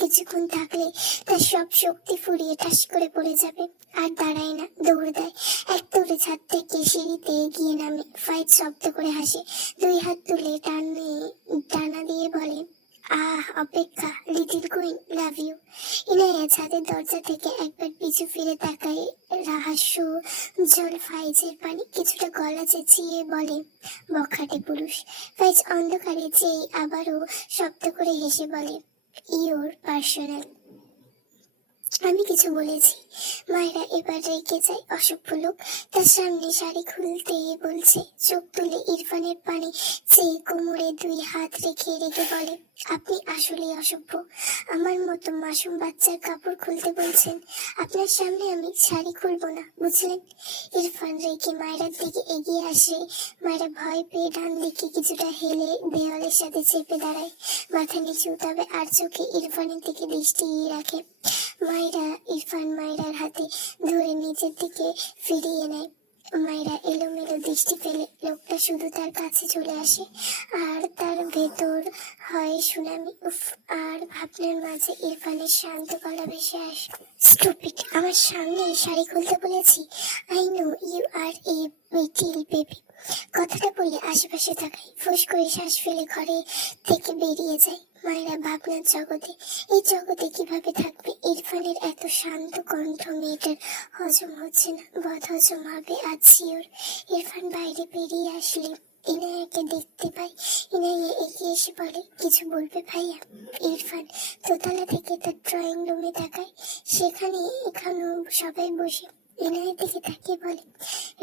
কিছুক্ষণ থাকলে তার সব শক্তি ফুরিয়ে ঠাস করে পড়ে যাবে। আর দাঁড়ায় না, দৌড় দেয়। এক দৌড়ে ছাদ থেকে সিঁড়িতে গিয়ে নামে। ফাইজ শব্দ করে হাসে, দুই হাত তুলে টানা দিয়ে বলে, অপেক্ষা little queen, love you. Inaya ছাদের দরজা থেকে একবার পিছু ফিরে তাকায়। রহস্য জল ফাইজের পানি কিছুটা গলা চেঁচিয়ে বলে, বখাটে পুরুষ। ফাইজ অন্ধকারে চেয়ে আবারও শব্দ করে হেসে বলে, ইওর পার্সোনাল। আমি কিছু বলেছি? মায়েরা এবার রেগে যায়। অসভ্য লোক। তার সামনে শাড়ি খুলতে বলছে। চোখ তুলে ইরফানের পানে চেয়ে কোমরে দুই হাত রেখে রেগে বলে, আপনি আসলে অসভ্য। আমার মতো মাসুম বাচ্চার কাপড় খুলতে বলছেন? আপনার সামনে আমি শাড়ি খুলবো না, বুঝলেন? ইরফান রেগে মায়েরার দিকে এগিয়ে আসে। মায়েরা ভয় পেয়ে ডান দিকে কিছুটা হেলে দেওয়ালের সাথে চেপে দাঁড়ায়, মাথা নিচু, তবে আর চোখে ইরফানের দিকে দৃষ্টি রাখে। মায়েরার হাতে ধরে নিজের দিকে ফিরিয়ে নেয়। মায়েরা এলোমেলো দৃষ্টি ফেলে লোকটা শুধু তার কাছে চলে আসে আর তার ভেতর হয় সুনামি। উফ! আর ভাবনার মাঝে ইরফানের শান্ত গলা ভেসে আসে, স্টুপিড, আমার সামনে শাড়ি খুলতে বলেছি? I know you are a little baby. কথাটা বলে আশেপাশে তাকায়, ফুস করে শ্বাস ফেলে ঘরে থেকে বেরিয়ে যায়। মায়েরা ভাবনার জগতে। এই জগতে কিভাবে থাকবে? ইরফানের এত শান্ত কণ্ঠ মেয়েটার হজম হচ্ছে না। বদ হজম হবে আজ শিওর। ইরফান বাইরে বেরিয়ে আসলে ইনায়াকে দেখতে পাই। ইনায়া এগিয়ে এসে বলে, কিছু বলবে ভাইয়া? ইরফান দোতলা থেকে তার ড্রয়িং রুমে তাকায়। এখানেও সবাই বসে। ইনায়ের দিকে তাকিয়ে বলে,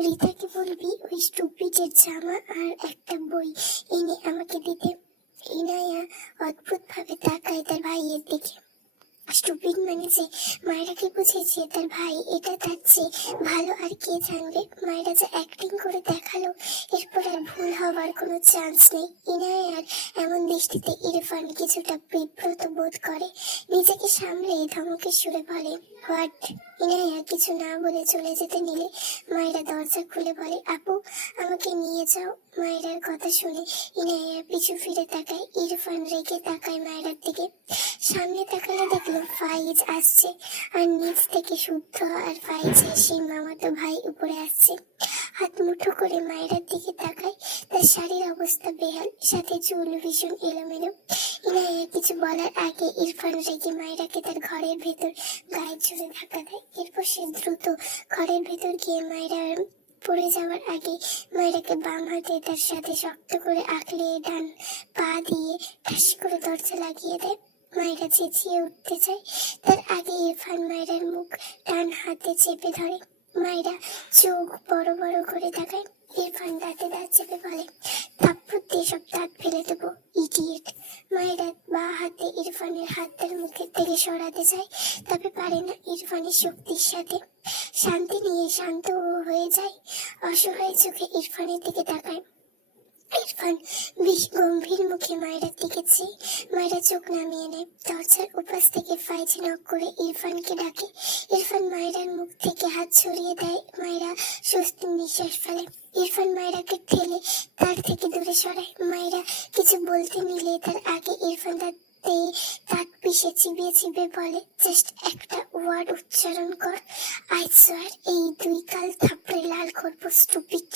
রিতাকে বলবি ওই স্টুপিডের জামা আর একটা বই এনে আমাকে দিতে। ইনায়া অদ্ভুত ভাবে তাকায় তার ভাইয়ের দিকে। স্টুপিড মানে যে মায়েরাকে বুঝেছে তার ভাই এটা তার চেয়ে ভালো আর কে জানবে। মায়েরা যে অ্যাক্টিং করে দেখালো, এরপর আর ভুল হওয়ার কোনো চান্স নেই। ইনায়ার এমন দৃষ্টিতে ইরফান কিছুটা বিব্রত বোধ করে, নিজেকে সামলে ধমকের সুরে বলে, হোয়াট? ইনায়া কিছু না বলে চলে যেতে নিলে মায়েরা দরজা খুলে বলে, আপু আমাকে নিয়ে যাও। মায়েরার কথা শুনে ইনায়া পিছু ফিরে তাকায়। ইরফান রেগে তাকায় মায়েরার দিকে। সামনে তাকালে দেখলো ফাইজ আসছে, আর নিচ থেকে শুদ্ধ আর ফাইজের সেই মামাতো ভাই উপরে আসছে। হাত মুঠো করে মায়েরার দিকে তাকায়। তার শাড়ির অবস্থা বেহাল, সাথে চুল ভীষণ এলোমেলো। ইনায়া কিছু বলার আগে ইরফান রেগে মায়েরাকে তার ঘরের ভেতর গায়ে জোরে ধাক্কা দেয়। এরপর সে দ্রুত ঘরের ভেতর গিয়ে মায়েরার পড়ে যাওয়ার আগে মায়েরাকে বাম হাতে তার সাথে শক্ত করে আঁকড়ে ডান পা দিয়ে ঠাস করে দরজা লাগিয়ে দেয়। মায়েরা চেঁচিয়ে উঠতে চায়, তার আগে ইরফান মায়েরার মুখ ডান হাতে চেপে ধরে। মায়েরা চোখ বড় বড় করে তাকায়। ইরফান দাঁতে দাঁত চেপে বলে, থাপ্পড় দিয়ে সব দাঁত ফেলে দেবো, ইডিয়েট। মায়েরা বা হাতে ইরফানের হাত তার মুখের থেকে সরাতে চায়, তবে পারে না। ইরফানের শক্তির সাথে শান্তি নিয়ে শান্ত হয়ে যায়। অসহায় চোখে ইরফানের দিকে তাকায়। ইরফান বেশ গম্ভীর মুখে মায়েরার দিকে চেয়ে মায়েরা চোখ নামিয়ে নেয়। দরজার উপাস থেকে ফাইজ নক করে ইরফানকে ডাকে। ইরফান মায়েরার মুখ থেকে হাত ছড়িয়ে দেয়। মায়েরা স্বস্তির নিঃশ্বাস ফেলে। ইরফান মায়েরাকে ঠেলে তার থেকে দূরে সরায়। মায়েরা কিছু বলতে নিলে তার আগে ইরফান দাঁত পিষে চিবিয়ে চিবিয়ে বলে, জাস্ট একটা ওয়ার্ড উচ্চারণ কর, আই সোয়ার এই দুই কাল থাপড়ে লাল করবো, স্টুপিড।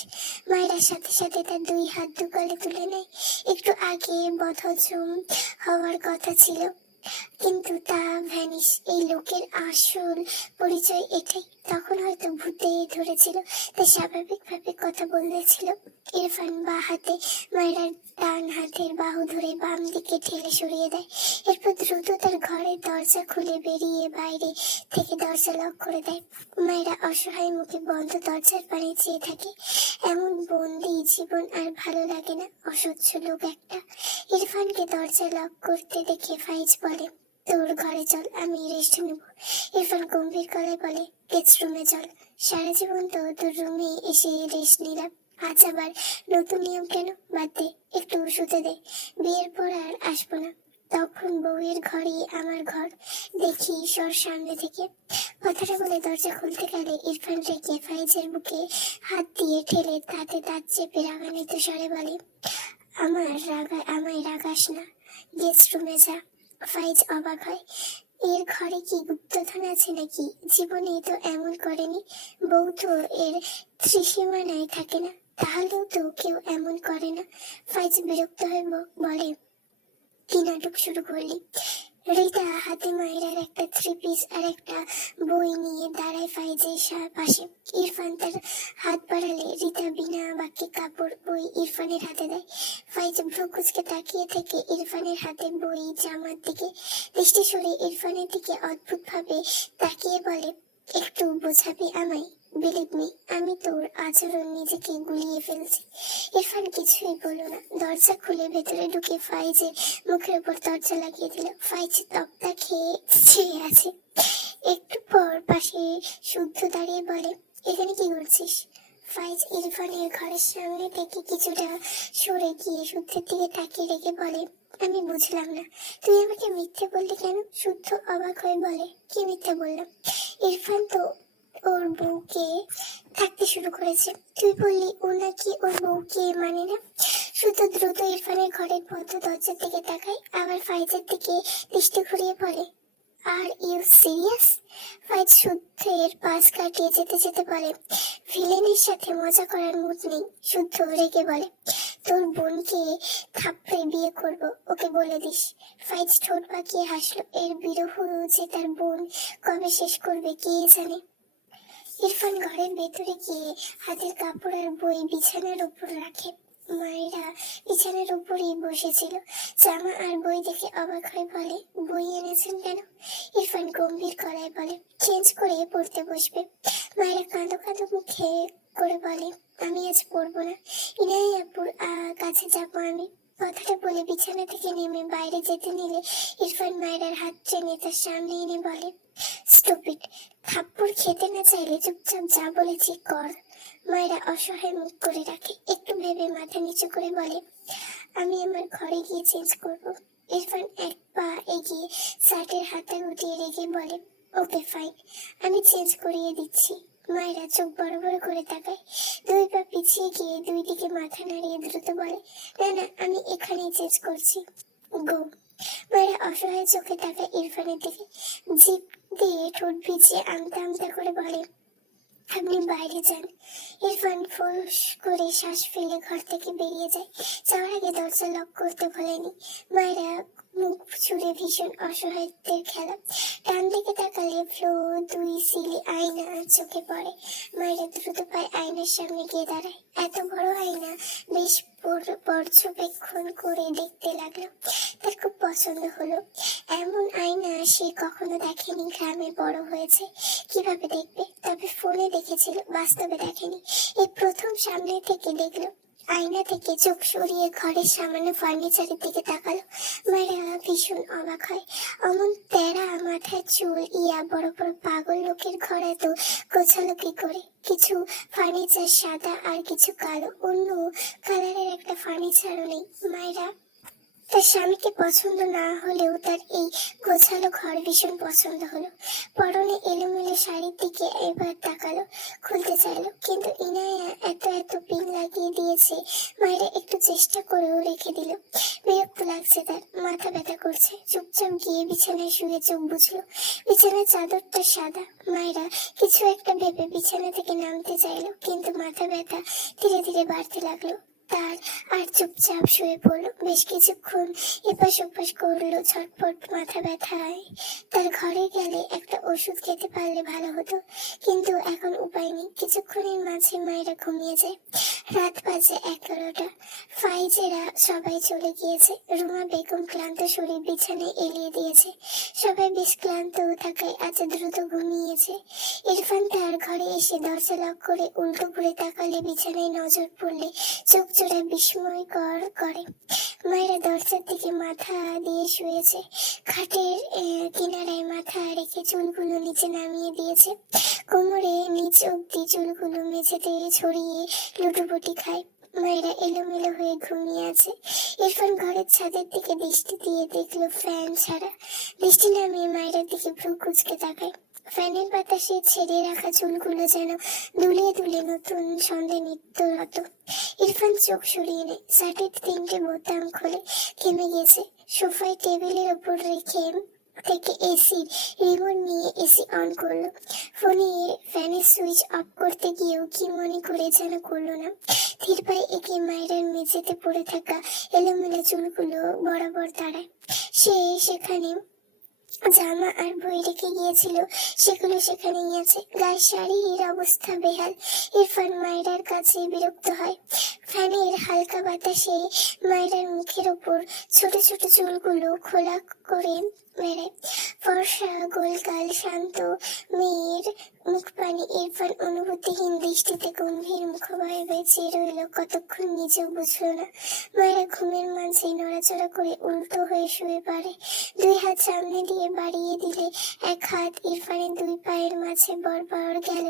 মায়েরার সাথে সাথে তার দুই হাত দুগালে তুলে নেয়। একটু আগে বদহজম হওয়ার কথা ছিল, কিন্তু তা ভ্যানিশ। এই লোকের আসল পরিচয় এটাই। তখন হয়তো ভূতে ধরেছিল, তাই স্বাভাবিকভাবে কথা বলতেছিল। ইরফান বা হাতে মায়েরার ডান হাতের বাহু ধরে বাম দিকে ঠেলে সরিয়ে দেয়। এরপর দ্রুত তার ঘরের দরজা খুলে বেরিয়ে বাইরে থেকে দরজা লক করে দেয়। মায়েরা অসহায় মুখে বন্ধ দরজার পানে চেয়ে থাকে। এমন বন্দি জীবন আর ভালো লাগে না, অসহ্য লোক একটা। ইরফানকে দরজা লক করতে দেখে ফাইজ বলে, তোর ঘরে চল, আমি রেস্ট নেব। ইরফান গম্ভীর গলায় বলে, গেস্ট রুমে চল। সারা জীবন তো তোর রুমে এসে রেস্ট নিলাম, আজ আবার নতুন নিয়ম কেন? বাদ দে, একটু শুতে দে, বিয়ের পর আর আসবো না। তখন বউয়ের ঘরই আমার ঘর, দেখি সর সামনে থেকে। কথাটা বলে দরজা খুলতে গেলে ইরফান রেগে ফাইজের বুকে হাত দিয়ে ঠেলে তাতে দাঁত চেপে রাগান্বিত স্বরে বলে, আমায় রাগাস না, গেস্ট রুমে যা। ফাইজ অবাক হয়, এর ঘরে কি গুপ্তধন আছে নাকি? জীবনে তো এমন করেনি। বউ তো এর ত্রিসীমানায় থাকে না, তাহলেও তো কেউ এমন করে না। ফাইজ বিরক্ত হয়ে বলে, কি নাটক শুরু করলি? রিতা হাতে মায়েরার একটা থ্রি পিস আর একটা বই নিয়ে দাঁড়ায় ফাইজের পাশে। ইরফান তার হাত বাড়ালে রিতা বিনা বাক্যে কাপড় বই ইরফানের হাতে দেয়। ফাইজ ভ্রু কুঁচকে তাকিয়ে থেকে ইরফানের হাতে বই জামার দিকে দৃষ্টি সরে ইরফানের দিকে অদ্ভুত ভাবে তাকিয়ে বলে, একটু বোঝাবি আমায়? বিলিভ মি, আমি তোর আচরণ নিজেকে গুলিয়ে ফেলছি। ইরফান কিছুই বলল না, দরজা খুলে ভেতরে ঢুকে ফাইজের মুখের উপর দরজা লাগিয়ে দিল। ফাইজ তক্তা খেয়ে ছেয়ে আছে। একটু পর পাশে শুদ্ধ দাঁড়িয়ে বলে, এখানে কি করছিস? ফাইজ ইরফানের ঘরের সামনে থেকে কিছুটা সরে গিয়ে শুদ্ধের দিকে তাকিয়ে রেখে বলে, আমি বুঝলাম না, তুই আমাকে মিথ্যে বললি কেন? শুদ্ধ অবাক হয়ে বলে, কি মিথ্যে বললাম? ইরফান তো ওর বউকে থাকতে শুরু করেছে, তুই বললি ও নাকি ওর বউকে মানে না। শুদ্ধ দ্রুত ইরফানের ঘরের বদ্ধ দরজার দিকে তাকায়, আবার ফাইজের দিকে দৃষ্টি ঘুরিয়ে বলে, আর ইউ সিরিয়াস? ফাইজ শুদ্ধের পাশ কাটিয়ে যেতে যেতে বলে, ভিলেনের সাথে মজা করার মুড নেই। শুদ্ধ রেগে বলে, তোর বোনকে থাপড়ে বিয়ে করব, ওকে বলে দিস। ফাইজ ঠোঁট পাকিয়ে হাসলো, এর বিরহ যে তার বোন কবে শেষ করবে কে জানে। ইরফান ঘরের ভেতরে গিয়ে হাতের কাপড় আর বই বিছানার উপর রাখে। মায়েরা বিছানার উপরই বসেছিল। জামা আর বই দেখে অবাক হয়ে বলে, বই এনেছেন কেন? ইরফান গম্ভীর গলায় বলে, চেঞ্জ করে পড়তে বসবে। মায়েরা কাঁদো কাঁদো মুখে করে বলে, আমি আজ পড়বো না, ইনাই আপুর কাছে যাবো আমি। কথাটা বলে বিছানা থেকে নেমে বাইরে যেতে নিলে ইরফান মায়েরার হাত টেনে তার সামনে এনে বলে, স্টুপিড, থাপ্পড় খেতে না চাইলে চুপচাপ যা বলেছি কর। মায়েরা অসহায় মুখ করে রাখে, একটু ভেবে মাথা নিচু করে বলে, আমি আমার ঘরে গিয়ে চেঞ্জ করব। ইরফান এক পা এগিয়ে শার্টের হাতটা গুটিয়ে রেখে বলে, ওকে ফাইন, আমি চেঞ্জ করিয়ে দিচ্ছি। মায়েরা চোখ বড় বড় করে তাকায়, দুই পা পিছিয়ে গিয়ে দুই দিকে মাথা নাড়িয়ে দ্রুত বলে, না না, আমি এখানেই চেঞ্জ করছি, গো। মায়েরা অসহায় চোখে তাকায় ইরফানের দিকে, জিভ দিয়ে ঠোঁট ভিজিয়ে আমতা আমতা করে বলে, আপনি বাইরে যান। ইরফান ফোঁস করে শ্বাস ফেলে ঘর থেকে বেরিয়ে যায়। যাওয়ার আগে দরজা লক করতে ভোলেনি। মায়েরা মুখ ছুড়ে ভীষণ অসহায়ত্বের খেলা। ডান দিকে তাকালে ফ্লোর, দুই সিলি আয়না চোখে পড়ে। মায়েরা দ্রুত পায়ে আয়নার সামনে গিয়ে দাঁড়ায়। এত বড় আয়না বেশ পর্যবেক্ষণ করে দেখতে লাগলো। তার খুব পছন্দ হলো। এমন আয়না সে কখনো দেখেনি। গ্রামে বড় হয়েছে, কিভাবে দেখবে? তবে ফোনে দেখেছিল, বাস্তবে দেখেনি। এই প্রথম সামনে থেকে দেখলো। আয়না থেকে চোখ সরিয়ে ঘরের সামান্য ফার্নিচারের দিকে তাকালো। মায়েরা ভীষণ অবাক হয়। অমন তেরা মাথায় চুল, ইয়া বড় বড় পাগল লোকের ঘর এত গোছালো কি করে? কিছু ফার্নিচার সাদা আর কিছু কালো, অন্য কালারের একটা ফার্নিচারও নেই। মায়েরা তার স্বামীকে পছন্দ না হলেও তার এই গোছালো ঘর ভীষণ পছন্দ হলো। পরনে এলোমেলো শাড়ির দিকে এবার তাকালো, খুলতে চাইলো, কিন্তু ইনায়া এত এত পিন লাগিয়ে দিয়েছে। মায়েরা একটু চেষ্টা করেও রেখে দিল। বিরক্ত লাগছে তার, মাথা ব্যথা করছে। চুপচাপ গিয়ে বিছানায় শুয়ে চোখ বুঝলো। বিছানার চাদরটা সাদা। মায়েরা কিছু একটা ভেবে বিছানা থেকে নামতে চাইলো, কিন্তু মাথা ব্যথা ধীরে ধীরে বাড়তে লাগলো তার, আর চুপচাপ শুয়ে পড়লো। বেশ কিছুক্ষণ এপাশ ওপাশ করলো, ছটফট মাথা ব্যথায়। তার ঘরে গেলে একটা ওষুধ খেতে পারলে ভালো হতো, কিন্তু এখন উপায় নেই। কিছুক্ষণের মাঝে মায়েরা ঘুমিয়ে যায়। রাত বাজে 11টা। ফাইজেরা সবাই চলে গিয়েছে। রুমা বেগম ক্লান্ত শরীর বিছানায় এলিয়ে দিয়েছে। সবাই বেশ ক্লান্ত থাকায় আজ দ্রুত ঘুমিয়েছে। ইরফান তার ঘরে এসে দরজা লক করে উল্টো ঘুরে তাকালে বিছানায় নজর পড়লে চোখ জোড়া বিস্ময়কর করে। মায়েরা দরজার দিকে মাথা দিয়ে শুয়েছে। খাটের কিনারায় মাথা রেখে চুলগুলো নিচে নামিয়ে দিয়েছে। কোমরে নিচ অব্দি চুলগুলো মেঝেতে ছড়িয়ে লুটোপুটি খায়। মায়েরা এলোমেলো হয়ে ঘুমিয়ে আছে। ইরফান ঘরের ছাদের দিকে দৃষ্টি দিয়ে দেখলো ফ্যান ছাড়া। দৃষ্টি নামিয়ে মায়ের দিকে ভ্রু কুঁচকে তাকায়। ফ্যানের বাতাসে ছেড়ে রাখা চুলগুলো যেন দুলে দুলে নতুন ছন্দে নৃত্যরত। ইরফান চোখ সরিয়ে নেয়, শার্টের 3টে বোতাম খুলে থেমে গেছে। সোফায় টেবিলের ওপর রেখে থেকে এসির রিমোট নিয়ে এসি অন করলো। ফোনে ফ্যানের সুইচ অফ করতে গিয়েও কি মনে করে যেন করলো না। ধীর পায়ে এগিয়ে মায়ের মেঝেতে পড়ে থাকা এলোমেলো চুলগুলো বরাবর দাঁড়ায়। সে সেখানে জামা আর বই রেখে গিয়েছিল, সেগুলো সেখানেই আছে। গায়ের শাড়ির অবস্থা বেহাল। ইরফান মায়েরার কাছে বিরক্ত হয়। ফ্যানের হালকা বাতাসে মায়েরার মুখের ওপর ছোট ছোট চুলগুলো খোলা করে বেড়ায়। ফর্সা গোলগাল শান্ত মেয়ের মুখ পানে ইরফান অনুভূতিহীন দৃষ্টিতে গম্ভীর মুখভাবে চেয়ে রইল। কতক্ষণ নিজেও বুঝলো না। মায়েরা ঘুমের মাঝে নড়াচড়া করে উল্টো হয়ে শুয়ে পড়ে। দুই হাত সামনে দিয়ে বাড়িয়ে দিলে এক হাত ইরফানের দুই পায়ের মাঝে বরাবর গেল,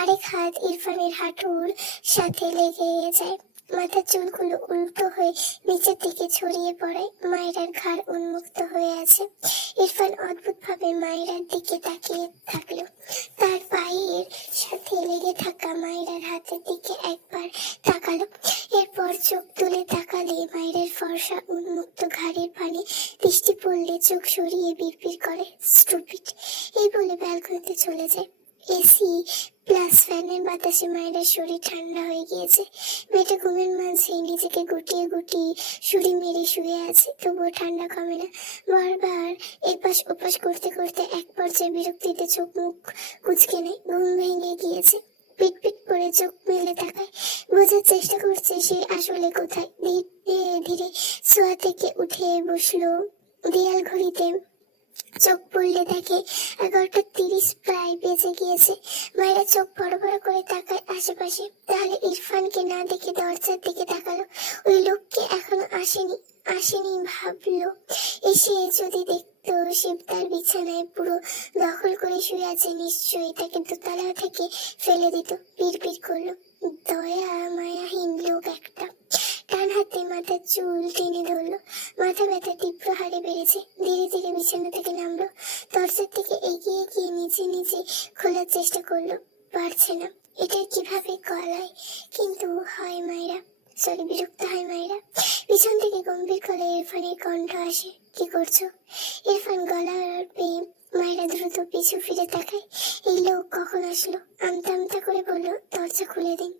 আরেক হাত ইরফানের হাঁটুর সাথে লেগে যায়। মাথার চুলগুলো উল্টো হয়ে নিচের দিকে ছড়িয়ে পড়ে। মায়েরার ঘাড় উন্মুক্ত হয়ে আছে। ইরফান অদ্ভুত ভাবে মায়েরার দিকে তাকিয়ে থাকলো। তার পায়ের সাথে লেগে থাকা মায়েরার হাতের দিকে একবার তাকালো। এরপর চোখ তুলে তাকালে মায়ের ফর্সা উন্মুক্ত ঘাড়ের পানে দৃষ্টি পড়লে চোখ সরিয়ে বিড়বিড় করে, স্টুপিড, এই বলে ব্যালকনিতে চলে যায়। এসি প্লাস ফ্যানের বাতাসে মায়ের শরীর ঠান্ডা হয়ে গিয়েছে। মেয়েটা ঘুমের মাঝে নিজেকে গুটিয়ে গুটিয়ে শুড়ি মেরে শুয়ে আছে, তবুও ঠান্ডা কমে না। বারবার এপাশ ওপাশ করতে করতে এক পর্যায়ে বিরক্তিতে চোখ মুখ কুঁচকে নেয়। ঘুম ভেঙে গিয়েছে। পিট পিট করে চোখ মেলে তাকায়, বোঝার চেষ্টা করছে সে আসলে কোথায়। ধীরে ধীরে শোয়া থেকে উঠে বসলো। দেয়াল ঘড়িতে চোখ পড়লে দেখে 11:30 প্রায় বেজে গিয়েছে। মায়েরা চোখ বড় বড় করে তাকায় আশেপাশে, তাহলে ইরফানকে না দেখে দরজার দিকে তাকালো। ওই লোককে এখনো আসেনি ভাবলো। এসে যদি দেখতো শিবদার বিছানায় পুরো দখল করে শুয়ে আছে, নিশ্চয়ই তাকে দোতলা থেকে ফেলে দিত। বিড়বিড় করলো, দয়া মায়াহীন লোক একটা। ডান হাতে মাথার চুল টেনে ধরলো। মাথা ব্যথা তীব্র হারে বেড়েছে। ধীরে ধীরে বিছানা থেকে নামলো। দরজার থেকে এগিয়ে গিয়ে নিজে নিজে খোলার চেষ্টা করলো, পারছে না। এটা কিভাবে গলায় কিন্তু হয় মায়েরা, বিরক্ত হয় মায়েরা। পিছন থেকে গম্ভীর গলায় ইরফানের কণ্ঠ আসে, কি করছো? ইরফান গলা পেয়ে মায়েরা দ্রুত পিছু ফিরে তাকায়। এই লোক কখন আসলো? আমতা আমতা করে বলল, দরজা খুলে দিন।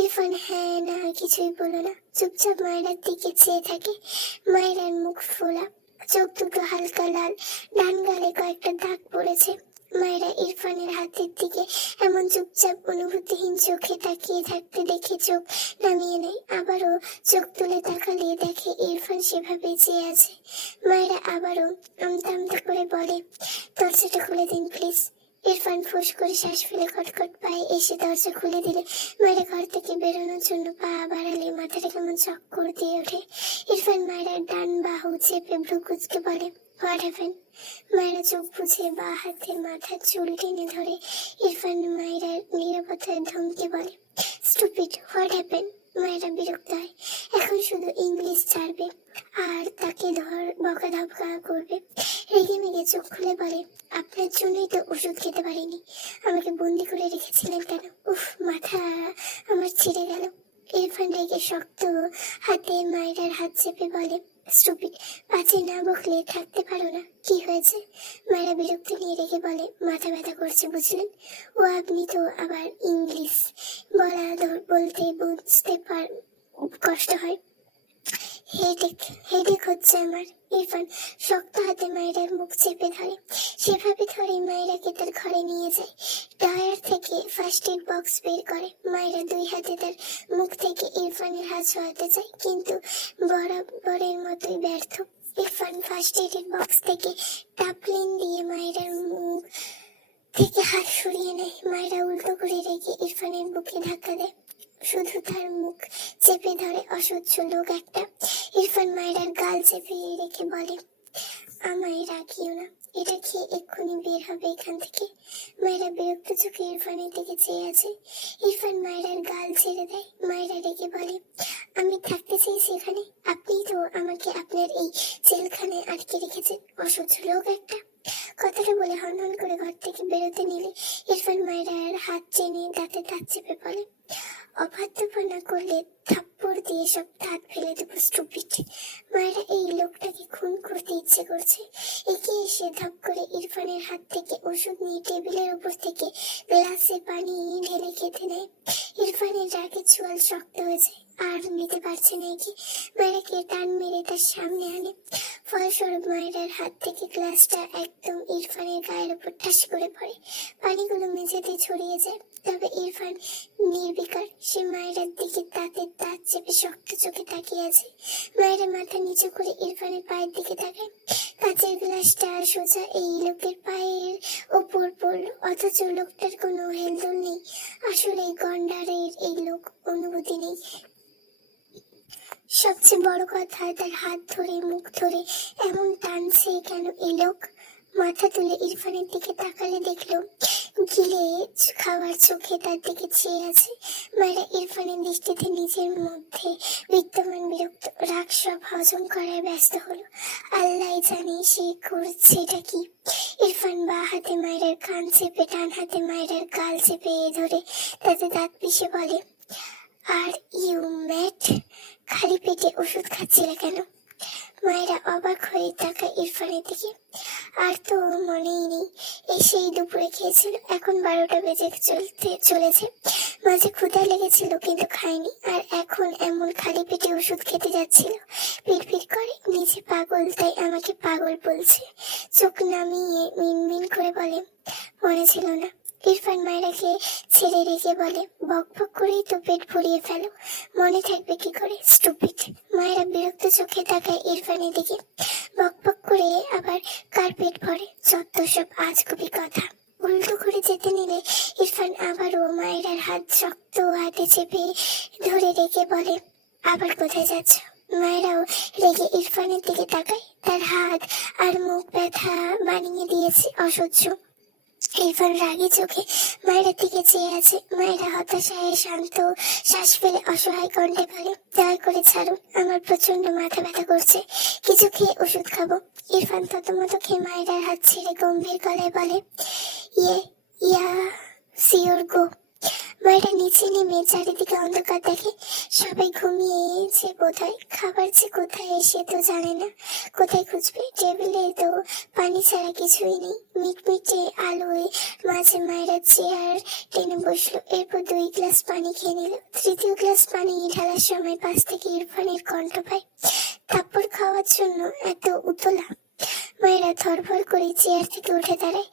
ইরফান হ্যাঁ না কিছুই বলল না, চুপচাপ মায়েরার দিকে চেয়ে থাকে। মায়েরার মুখ ফোলা, চোখ দুটো হালকা লাল, ডান গালে কয়েকটা দাগ পড়েছে। মায়েরা ইরফানের হাতের দিকে এমন চুপচাপ অনুভূতিহীন চোখে তাকিয়ে থাকতে দেখে চোখ নামিয়ে নেয়। আবারও চোখ তুলে তাকালে দেখে ইরফান সেভাবে চেয়ে আছে। মায়েরা আবারও আমতা আমতা করে বলে, দরজাটা খুলে দিন প্লিজ। ইরফান ফুস করে শ্বাস ফেলে খটখট পায়ে এসে দরজা খুলে দিলে মায়েরা ঘর থেকে বেরোনোর জন্য পা বাড়ালে মাথাটা কেমন চক্কর দিয়ে ওঠে। ইরফান মায়েরার ডান বাহু চেপে ভ্রু কুঁচকে বলে, হোয়াট হ্যাপেন? মায়েরা চোখ বুঝে বা হাতে মাথার চুল টেনে ধরে। ইরফান মায়েরার নিরাপত্তার ধমকে বলে, স্টুপিড, হোয়াট হ্যাপেন? মায়েরা বিরক্ত হয়। এখন শুধু ইংলিশ ছাড়বে আর তাকে বকাধকা করবে। রেগে মেগে চোখ খুলে বলে, আপনার জন্যই তো ওষুধ খেতে পারিনি। আমাকে বন্দি করে রেখেছিলেন কেন? উফ, মাথা আমার ছিঁড়ে গেল। ইরফান রেগে শক্ত হাতে মায়েরার হাত চেপে বলে, স্টুপিড, পাছে না বকলে থাকতে পারো না? কি হয়েছে? মায়েরা বিরক্ত নিয়ে রেখে বলে, মাথা ব্যথা করছে বুঝলেন? ও আপনি তো আবার ইংলিশ বলতে বুঝতে কষ্ট হয়। হেডেক হচ্ছে আমার। ইরফান শক্ত হাতে মায়েরার মুখ চেপে ধরে। সেভাবে ধরে মায়েরাকে তার ঘরে নিয়ে যায়। ড্রয়ার থেকে ফার্স্ট এড বক্স বের করে। মায়েরা দুই হাতে তার মুখ থেকে ইরফানের হাত সরাতে চায়, কিন্তু বরাবরের মতোই ব্যর্থ। ইরফান ফার্স্ট এড বক্স থেকে টাপলিন দিয়ে মায়েরার মুখ থেকে হাত সরিয়ে নেয়। মায়েরা উল্টো করে রেখে ইরফানের বুকে ধাক্কা দেয়, শুধু তার মুখ চেপে ধরে। অসহ্য লোক একটা। ইরফান মায়েরার গাল চেপে রেখে বলে, আমায় রাখিও না, এটা খেয়ে এক্ষুনি বের হবে এখান থেকে। মায়েরা বিরক্ত চোখে ইরফানের দিকে চেয়ে আছে। ইরফান মায়েরার গাল ছেড়ে দেয়। মায়েরা রেগে বলে, আমি থাকতে চেয়েছি এখানে, আপনি তো আমাকে আপনার এই জেলখানায় আটকে রেখেছেন, অসহ্য লোক একটা। কথাটা বলে হনহন করে ঘর থেকে বেরোতে নিলে ইরফান মায়েরার হাত টেনে দাঁতে দাঁত চেপে বলে, অবাধ্যপনা করলে থাপ্পড় দিয়ে সব দাঁত ফেলে দেবো, স্টুপিড। মায়েরা এই লোকটাকে খুন করতে ইচ্ছে করছে। এগিয়ে এসে ধাপ করে ইরফানের হাত থেকে ওষুধ নিয়ে টেবিলের উপর থেকে গ্লাসে পানি ঢেলে খেতে নেয়। ইরফানের রাগে চোয়াল শক্ত হয়েছে, আর নিতে পারছে না। এগিয়ে মায়েরাকে টান মেরে তার সামনে আনে। ফলস্বরূপ মায়েরার হাত থেকে গ্লাসটা একদম ইরফানের গায়ের উপর ঠাস করে পড়ে। পানিগুলো মেঝেতে ছড়িয়ে যায়। তবে ইরফান নির্বিকার। সে মায়েরার দিকে দাঁতের দাঁত চেপে শক্ত চোখে তাকিয়ে আছে। মায়েরা মাথা নিচু করে ইরফানের পায়ের দিকে তাকায়। কাঁচের গ্লাসটা সোজা এই লোকের পায়ের ওপর পড়ল, অথচ লোকটার কোনো হেলদোল নেই। আসলে গন্ডারের এই লোক অনুভূতি নেই। সবচেয়ে বড় কথা, তার হাত ধরে মুখ ধরে এমন টানছে কেন এই লোক? মাথা তুলে ইরফানের দিকে তাকালে দেখলো গিলে খাওয়ার চোখে তার দিকে চেয়ে আছে। মায়েরা ইরফানের দৃষ্টিতে নিজের মধ্যে বিদ্যমান বিরক্ত রাগ সব হজম করায় ব্যস্ত হলো। আল্লাহ জানি সে করছেটা কি। ইরফান বা হাতে মায়ের কান চেপে ডান হাতে মায়ের গাল চেপে ধরে তাতে দাঁত পিষে বলে, আর ইউ ম্যাট? খালি পেটে ওষুধ খাচ্ছিলে কেন? মায়েরা অবাক হয়ে তাকায় ইরফানের দিকে। আর তো মনেই নেই, সেই দুপুরে খেয়েছিল, এখন 12টা বেজে চলেছে। মাঝে ক্ষুধা লেগেছিল কিন্তু খায়নি, আর এখন এমন খালি পেটে ওষুধ খেতে যাচ্ছিল। পিড়পিড় করে, নিজে পাগল তাই আমাকে পাগল বলছে। চোখ নামিয়ে মিনমিন করে বলে, মনে ছিল না। ইরফান মায়েরাকে ছেড়ে রেখে বলে, বক বক করেই তো পেট ভরিয়ে ফেলো, মনে থাকবে কি করে, স্টুপিড। মায়েরা বিরক্ত চোখে তাকায় ইরফানের দিকে। বকবক করে আবার কার্পেট ভরে যত সব আজগুবি কথা। উল্টো করে যেতে নিলে ইরফান আবারও মায়েরার হাত শক্ত হাতে চেপে ধরে রেখে বলে, আবার কোথায় যাচ্ছ? মায়েরাও রেগে ইরফানের দিকে তাকায়। তার হাত আর মুখ ব্যথা বানিয়ে দিয়েছে অসহ্য। ইরফান রাগী চোখে মায়ের দিকে চেয়ে আছে। মায়েরা হতাশায় শান্ত শ্বাস ফেলে অসহায় কণ্ঠে বলে, দয়া করে ছাড়ুন, আমার প্রচন্ড মাথা ব্যথা করছে, কিছু খেয়ে ওষুধ খাবো। ইরফান ততমতো খেয়ে মায়েরার হাত ছেড়ে গম্ভীর গলায় বলে, ইয়া সিওর গো। মায়েরা নিচে নেমে চারিদিকে অন্ধকার দেখে। সবাই ঘুমিয়েছে বোধহয়, খাবার যে কোথায় সে তো জানে না। কোথায় খুঁজবে? টেবিলে তো পানি ছাড়া কিছুই নেই। মিটমিটে আলোয় মাঝে মায়েরা চেয়ার টেনে বসলো। এরপর 2 গ্লাস পানি খেয়ে নিল। তৃতীয় গ্লাস পানি ঢালার সময় পাশ থেকে ইরফানের কণ্ঠ পায়, থাপ্পড় খাওয়ার জন্য এত উতলা। মায়েরা ধরফর করে চেয়ার থেকে উঠে দাঁড়ায়।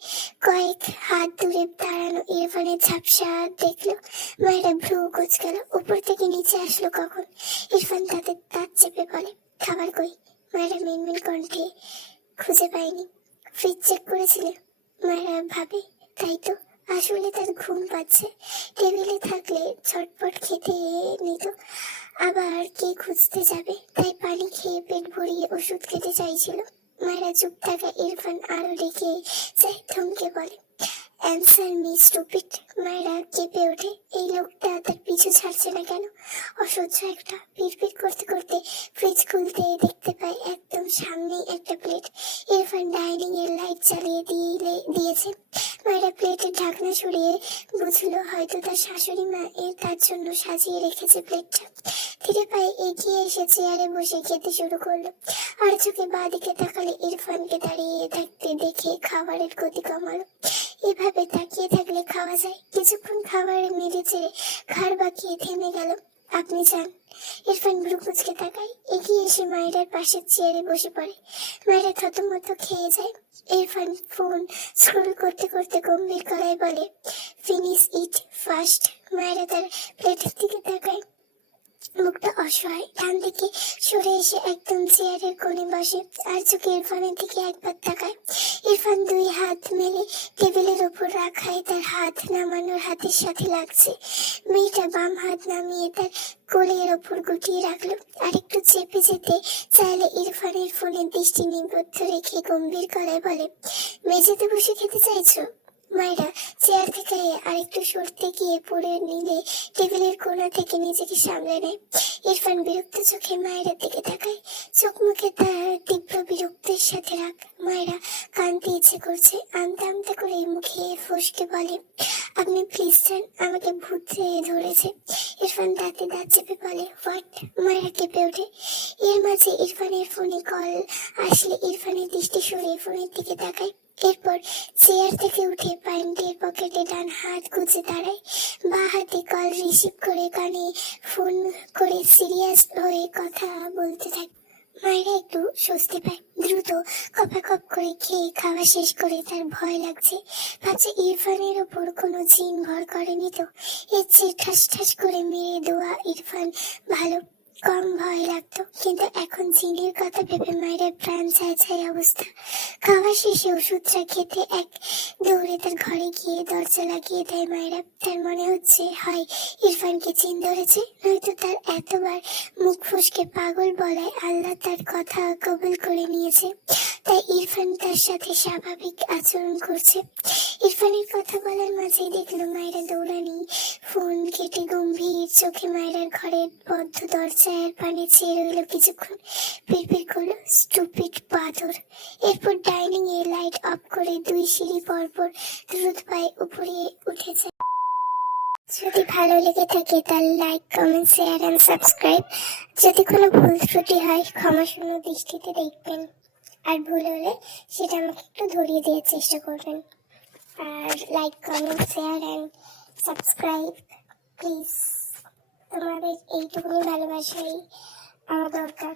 কয়েক হাত দূরে দাঁড়ানো ইরফানের ঝাপসা দেখলো। মায়েরা ভ্রু কুঁচকাল। উপর থেকে নিচে আসলো কখন? ইরফান তাদের দাঁত চেপে বলে, খাবার কই? মায়েরা মিনমিন কণ্ঠে, খুঁজে পায়নি। ফ্রিজ চেক করেছিলে? মায়েরা ভাবে, তাই তো। আসলে তার ঘুম পাচ্ছে। টেবিলে থাকলে ঝটপট খেতে নিত, আবার কে খুঁজতে যাবে? তাই পানি খেয়ে পেট ভরিয়ে ওষুধ খেতে চাইছিল। মায়েরা চুপ থাকা ইরফান আরো রেখে যায়, থমকে বলে, অ্যান্সার মি স্টুপিড। মায়েরা কেঁপে ওঠে। এই লোকটা তার পিছু ছাড়ছে না কেন? অসহ্য একটা। পিড়পিড় করতে করতে ফ্রিজ খুলতে দেখতে পায় একদম সামনেই একটা প্লেট। ইরফান ডাইনিং এর লাইট জ্বালিয়ে দিয়েছে। মায়েরা প্লেটের ঢাকনা সরিয়ে বুঝলো হয়তো তার শাশুড়ি মা তার জন্য সাজিয়ে রেখেছে প্লেটটা। ধীরে পায়ে এগিয়ে এসে চেয়ারে বসে খেতে শুরু করলো। আর চোখে বাঁদিকে তাকালে ইরফানকে দাঁড়িয়ে থাকতে দেখে খাবারের গতি কমালো। এভাবে তাকিয়ে থাকলে খাওয়া যায়? কিছুক্ষণ খাবার মেরে চেড়ে ঘাড় বাঁকিয়ে থেমে গেল। আপনি চান? ইরফান ভ্রু কুঁচকে তাকায়। এগিয়ে এসে মায়েরার পাশের চেয়ারে বসে পড়ে। মায়েরা থতমত খেয়ে যায়। ইরফান ফোন স্ক্রল করতে করতে গম্ভীর গলায় বলে, ফিনিশ ইট ফার্স্ট। মায়েরা তার প্লেটের দিকে তাকায়। মুখটা অসহায়। ডান দিকে সরে এসে একদম চেয়ারের কোণে বসে আর চোখে ইরফানের দিকে একবার তাকায়। ইরফান 2 হাত মেলে টেবিলের ওপর রাখায় তার হাত নামানোর হাতের সাথে লাগছে। মেয়েটা বাম হাত নামিয়ে তার কোলের ওপর গুটিয়ে রাখলো। আরেকটু চেপে যেতে চাইলে ইরফানের ফোনের দৃষ্টি নিবদ্ধ রেখে গম্ভীর গলায় বলে, মেঝেতে বসে খেতে চাইছো? মায়েরা চেয়ার থেকে আরেকটু সরতে গিয়ে পড়ে নিলে টেবিলের কোণা থেকে নিজেকে সামলে নেয়। ইরফান বিরক্ত চোখে মায়ের দিকে তাকায়। চোখ মুখে তার তীব্র বিরক্তির সাথে রাগ। মায়েরা কাঁদতে ইচ্ছে করছে। আমতে আমতে করে মুখে ফসকে বলে, আপনি প্লিজ যান, আমাকে ভূতে ধরেছে। ইরফান দাঁতে দাঁত চেপে বলে, হোয়াট? মায়েরা কেঁপে ওঠে। এর মাঝে ইরফানের ফোনে কল আসলে ইরফানের দৃষ্টি সরিয়ে ফোনের দিকে তাকায়। এরপর চেয়ার থেকে উঠে প্যান্টের পকেটে ডান হাত গুজে দাঁড়ায়। বা হাতে কল রিসিভ করে কানে ফোন করে সিরিয়াস হয়ে কথা বলতে থাকে। মায়েরা একটু স্বস্তি পায়। দ্রুত কপাকপ করে খেয়ে খাওয়া শেষ করে তার ভয় লাগছে। ভাবছে ইরফানের ওপর কোনো জিন ভর করেনি তো। এর চেয়ে ঠাস ঠাস করে মেরে দেওয়া ইরফান ভালো। কম ভয় লাগতো, কিন্তু এখন জিনের কথা ভেবে মায়ের প্রাণ ছায় অবস্থা। খাওয়া শেষে ওষুধটা খেতে এক দৌড়ে তার ঘরে গিয়ে দরজা লাগিয়ে দেয় মায়েরা। তার মনে হচ্ছে হয় ইরফানকে জিন ধরেছে, নয়তো তার এতবার মুখ ফসকে পাগল বলায় আল্লাহ তার কথা কবুল করে নিয়েছে। তাই ইরফান তার সাথে স্বাভাবিক আচরণ করছে। ইরফানের কথা বলার মাঝেই দেখলো মায়েরা দৌড়ানি ফোন কেটে গম্ভীর চোখে মায়েরার ঘরের বদ্ধ দরজার পানে চেয়ে রইল কিছুক্ষণ। পিড়পিড় করলো, স্টুপিড বাদর। এরপর ডাইনিং এ লাইট অফ করে 2 সিঁড়ি পরপর দ্রুত পায়ে উপরে উঠে যায়। যদি ভালো লেগে থাকে তার like, comment, share and subscribe. যদি কোনো ভুল ত্রুটি হয় ক্ষমাশূন্য দৃষ্টিতে দেখবেন, আর ভুল হলে সেটা আমাকে একটু ধরিয়ে দেওয়ার চেষ্টা করবেন। আর like, comment, share and subscribe please. তোমাদের এইটুকুনি ভালোবাসাই আমার দরকার।